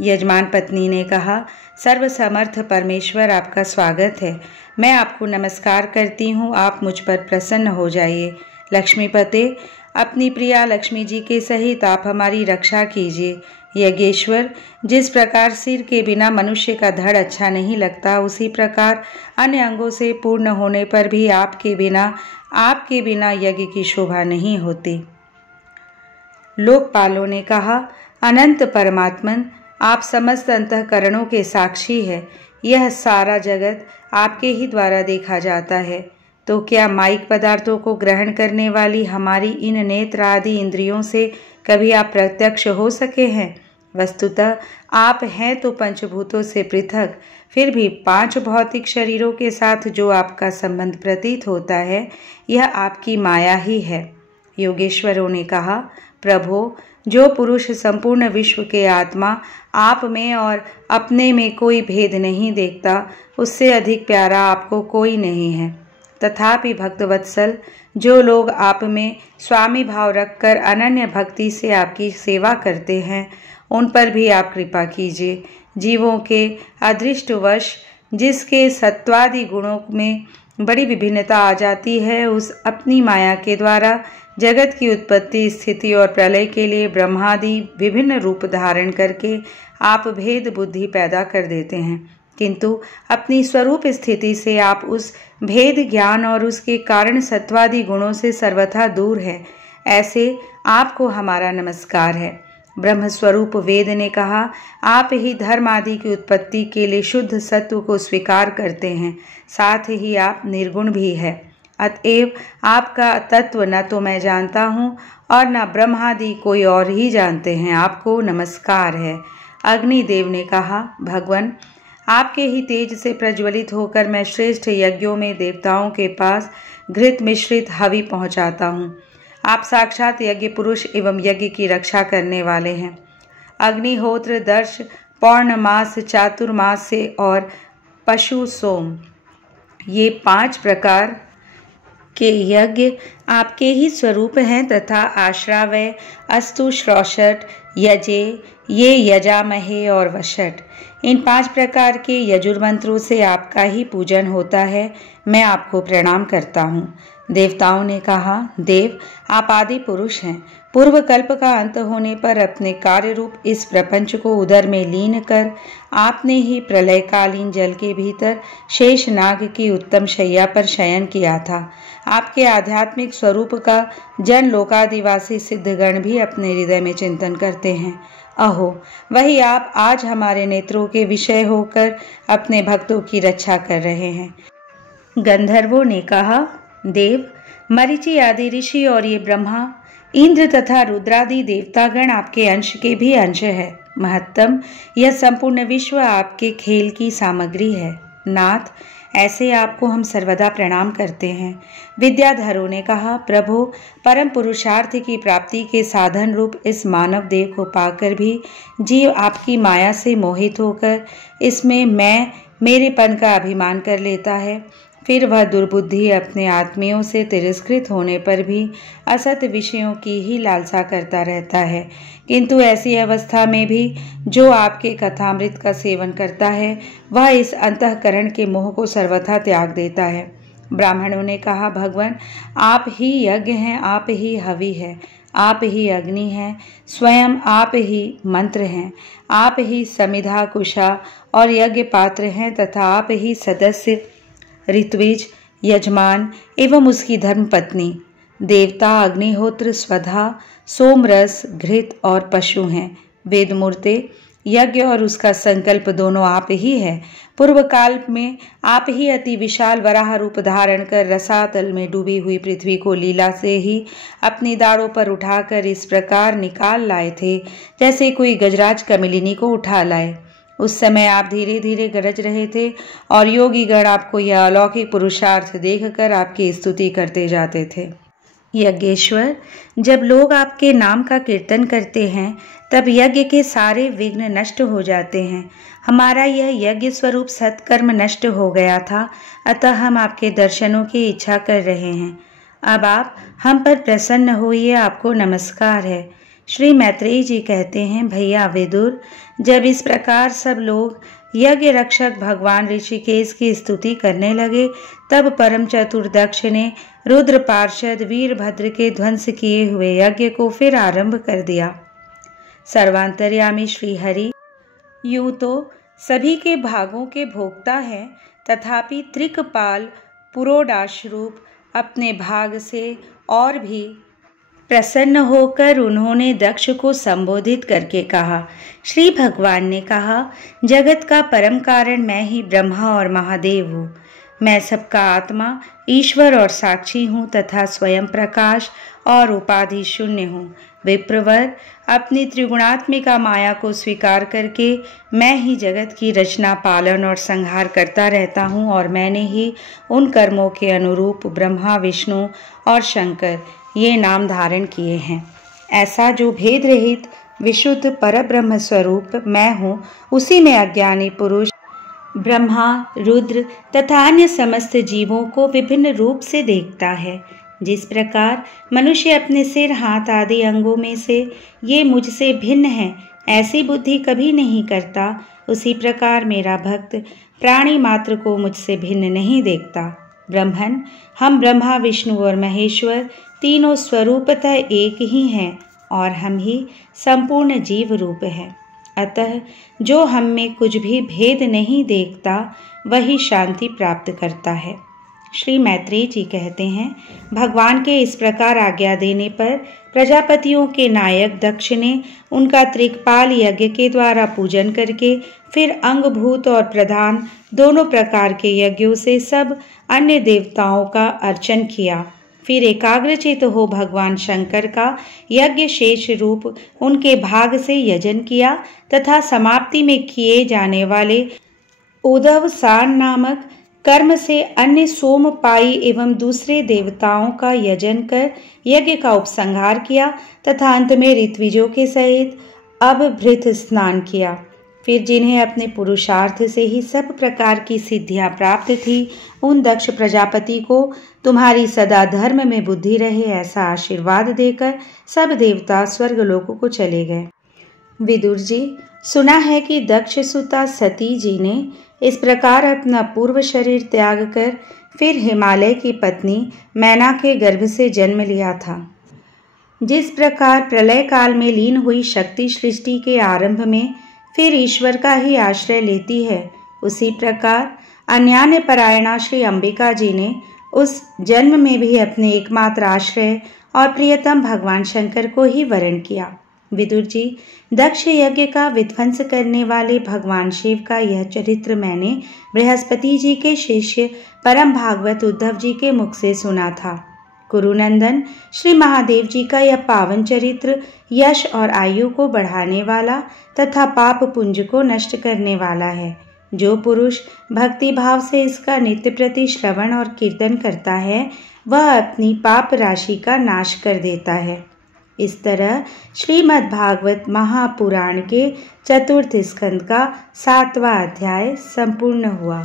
यजमान पत्नी ने कहा, सर्वसमर्थ परमेश्वर, आपका स्वागत है। मैं आपको नमस्कार करती हूँ, आप मुझ पर प्रसन्न हो जाइए। लक्ष्मीपते, अपनी प्रिया लक्ष्मी जी के सहित आप हमारी रक्षा कीजिए। यज्ञेश्वर, जिस प्रकार सिर के बिना मनुष्य का धड़ अच्छा नहीं लगता, उसी प्रकार अन्य अंगों से पूर्ण होने पर भी आपके बिना यज्ञ की शोभा नहीं होती। लोकपालों ने कहा, अनंत परमात्मन, आप समस्त अंतःकरणों के साक्षी है। यह सारा जगत आपके ही द्वारा देखा जाता है, तो क्या माइक पदार्थों को ग्रहण करने वाली हमारी इन नेत्र आदि इंद्रियों से कभी आप प्रत्यक्ष हो सके हैं? वस्तुतः आप हैं तो पंचभूतों से पृथक, फिर भी 5 भौतिक शरीरों के साथ जो आपका संबंध प्रतीत होता है, यह आपकी माया ही है। योगेश्वरों ने कहा, प्रभो, जो पुरुष संपूर्ण विश्व के आत्मा आप में और अपने में कोई भेद नहीं देखता, उससे अधिक प्यारा आपको कोई नहीं है। तथापि भक्तवत्सल, जो लोग आप में स्वामी भाव रखकर अनन्य भक्ति से आपकी सेवा करते हैं, उन पर भी आप कृपा कीजिए। जीवों के अदृष्टवश जिसके सत्वादि गुणों में बड़ी विभिन्नता आ जाती है, उस अपनी माया के द्वारा जगत की उत्पत्ति, स्थिति और प्रलय के लिए ब्रह्मादि विभिन्न रूप धारण करके आप भेद बुद्धि पैदा कर देते हैं, किंतु अपनी स्वरूप स्थिति से आप उस भेद ज्ञान और उसके कारण सत्वादि गुणों से सर्वथा दूर है। ऐसे आपको हमारा नमस्कार है। ब्रह्म स्वरूप वेद ने कहा, आप ही धर्म आदि की उत्पत्ति के लिए शुद्ध सत्व को स्वीकार करते हैं, साथ ही आप निर्गुण भी है। अतएव आपका तत्व न तो मैं जानता हूँ और न ब्रह्मादि कोई और ही जानते हैं। आपको नमस्कार है। अग्निदेव ने कहा, भगवान, आपके ही तेज से प्रज्वलित होकर मैं श्रेष्ठ यज्ञों में देवताओं के पास घृत मिश्रित हवि पहुँचाता हूँ। आप साक्षात यज्ञ पुरुष एवं यज्ञ की रक्षा करने वाले हैं। अग्निहोत्र, दर्श, पौर्णमास, चातुर्मास और पशु सोम, ये 5 प्रकार के यज्ञ आपके ही स्वरूप हैं तथा आश्रावय, अस्तु, श्रौषट, यजे, ये यजामहे और वषट, इन 5 प्रकार के यजुर्मंत्रों से आपका ही पूजन होता है। मैं आपको प्रणाम करता हूँ। देवताओं ने कहा, देव, आप आदि पुरुष हैं। पूर्व कल्प का अंत होने पर अपने कार्य रूप इस प्रपंच को उदर में लीन कर आपने ही प्रलयकालीन जल के भीतर शेष नाग की उत्तम शैया पर शयन किया था। आपके आध्यात्मिक स्वरूप का जन लोकादिवासी सिद्धगण भी अपने हृदय में चिंतन करते हैं। अहो, वही आप आज हमारे नेत्रों के विषय होकर अपने भक्तों की रक्षा कर रहे हैं। गंधर्वों ने कहा, देव, मरीचि आदि ऋषि और ये ब्रह्मा, इंद्र तथा रुद्रादि देवतागण आपके अंश के भी अंश है। महत्तम, यह संपूर्ण विश्व आपके खेल की सामग्री है। नाथ, ऐसे आपको हम सर्वदा प्रणाम करते हैं। विद्याधरों ने कहा, प्रभु, परम पुरुषार्थ की प्राप्ति के साधन रूप इस मानव देह को पाकर भी जीव आपकी माया से मोहित होकर इसमें मैं मेरेपन का अभिमान कर लेता है। फिर वह दुर्बुद्धि अपने आत्मियों से तिरस्कृत होने पर भी असत विषयों की ही लालसा करता रहता है, किंतु ऐसी अवस्था में भी जो आपके कथामृत का सेवन करता है, वह इस अंतःकरण के मोह को सर्वथा त्याग देता है। ब्राह्मणों ने कहा, भगवान, आप ही यज्ञ हैं, आप ही हवि है, आप ही अग्नि हैं, स्वयं आप ही मंत्र हैं, आप ही समिधा कुशा और यज्ञ पात्र हैं तथा आप ही सदस्य ऋत्विज यजमान एवं उसकी धर्मपत्नी, देवता अग्निहोत्र, स्वधा, सोमरस, घृत और पशु हैं। वेद मूर्ते, यज्ञ और उसका संकल्प दोनों आप ही है। पूर्व काल में आप ही अति विशाल वराह रूप धारण कर रसातल में डूबी हुई पृथ्वी को लीला से ही अपनी दाढ़ों पर उठाकर इस प्रकार निकाल लाए थे जैसे कोई गजराज कमलिनी को उठा लाए। उस समय आप धीरे धीरे गरज रहे थे और योगी गण आपको यह अलौकिक पुरुषार्थ देखकर आपकी स्तुति करते जाते थे। यज्ञेश्वर, जब लोग आपके नाम का कीर्तन करते हैं तब यज्ञ के सारे विघ्न नष्ट हो जाते हैं। हमारा यह यज्ञ स्वरूप सत्कर्म नष्ट हो गया था, अतः हम आपके दर्शनों की इच्छा कर रहे हैं। अब आप हम पर प्रसन्न होइए, आपको नमस्कार है। श्री मैत्रेयी जी कहते हैं, भैया विदुर, जब इस प्रकार सब लोग यज्ञ रक्षक भगवान ऋषिकेश की स्तुति करने लगे तब परम चतुर दक्ष ने रुद्र पार्षद वीरभद्र के ध्वंस किए हुए यज्ञ को फिर आरंभ कर दिया। सर्वांतर्यामी श्रीहरि यूं तो सभी के भागों के भोक्ता हैं, तथापि त्रिकपाल पुरोडाशरूप अपने भाग से और भी प्रसन्न होकर उन्होंने दक्ष को संबोधित करके कहा। श्री भगवान ने कहा, जगत का परम कारण मैं ही ब्रह्मा और महादेव हूँ। मैं सबका आत्मा, ईश्वर और साक्षी हूँ तथा स्वयं प्रकाश और उपाधि शून्य हूँ। विप्रवर, अपनी त्रिगुणात्मिका माया को स्वीकार करके मैं ही जगत की रचना, पालन और संहार करता रहता हूँ और मैंने ही उन कर्मों के अनुरूप ब्रह्मा, विष्णु और शंकर ये नाम धारण किए हैं। ऐसा जो भेद रहित विशुद्ध परब्रह्म स्वरूप मैं हूँ, उसी में अज्ञानी पुरुष ब्रह्मा, रुद्र तथा अन्य समस्त जीवों को विभिन्न रूप से देखता है। जिस प्रकार मनुष्य अपने सिर, हाथ आदि अंगों में से ये मुझसे भिन्न है ऐसी बुद्धि कभी नहीं करता, उसी प्रकार मेरा भक्त प्राणी मात्र को मुझसे भिन्न नहीं देखता। ब्रह्मन, हम ब्रह्मा, विष्णु और महेश्वर तीनों स्वरूपतः एक ही हैं और हम ही संपूर्ण जीव रूप हैं। अतः जो हम में कुछ भी भेद नहीं देखता वही शांति प्राप्त करता है। श्री मैत्रेयी जी कहते हैं, भगवान के इस प्रकार आज्ञा देने पर प्रजापतियों के नायक दक्ष ने उनका त्रिकपाल यज्ञ के द्वारा पूजन करके फिर अंगभूत और प्रधान दोनों प्रकार के यज्ञों से सब अन्य देवताओं का अर्चन किया। फिर एकाग्रचित हो भगवान शंकर का यज्ञ शेष रूप उनके भाग से यजन किया तथा समाप्ति में किए जाने वाले उदवसान नामक कर्म से अन्य सोमपाई एवं दूसरे देवताओं का यजन कर यज्ञ का उपसंहार किया तथा अंत में ऋत्विजों के सहित अभृत स्नान किया। फिर जिन्हें अपने पुरुषार्थ से ही सब प्रकार की सिद्धियां प्राप्त थी, उन दक्ष प्रजापति को तुम्हारी सदा धर्म में बुद्धि रहे ऐसा आशीर्वाद देकर सब देवता स्वर्गलोक को चले गए। विदुर जी, सुना है कि दक्ष सुता सती जी ने इस प्रकार अपना पूर्व शरीर त्याग कर फिर हिमालय की पत्नी मैना के गर्भ से जन्म लिया था। जिस प्रकार प्रलय काल में लीन हुई शक्ति सृष्टि के आरंभ में फिर ईश्वर का ही आश्रय लेती है, उसी प्रकार अन्यान्य परायणा श्री अंबिका जी ने उस जन्म में भी अपने एकमात्र आश्रय और प्रियतम भगवान शंकर को ही वरण किया। विदुर जी, दक्ष यज्ञ का विध्वंस करने वाले भगवान शिव का यह चरित्र मैंने बृहस्पति जी के शिष्य परम भागवत उद्धव जी के मुख से सुना था। कुरुनंदन, श्री महादेव जी का यह पावन चरित्र यश और आयु को बढ़ाने वाला तथा पाप पुंज को नष्ट करने वाला है। जो पुरुष भक्ति भाव से इसका नित्य प्रति श्रवण और कीर्तन करता है, वह अपनी पाप राशि का नाश कर देता है। इस तरह श्रीमद् भागवत महापुराण के चतुर्थ स्कंद का 7वां अध्याय संपूर्ण हुआ।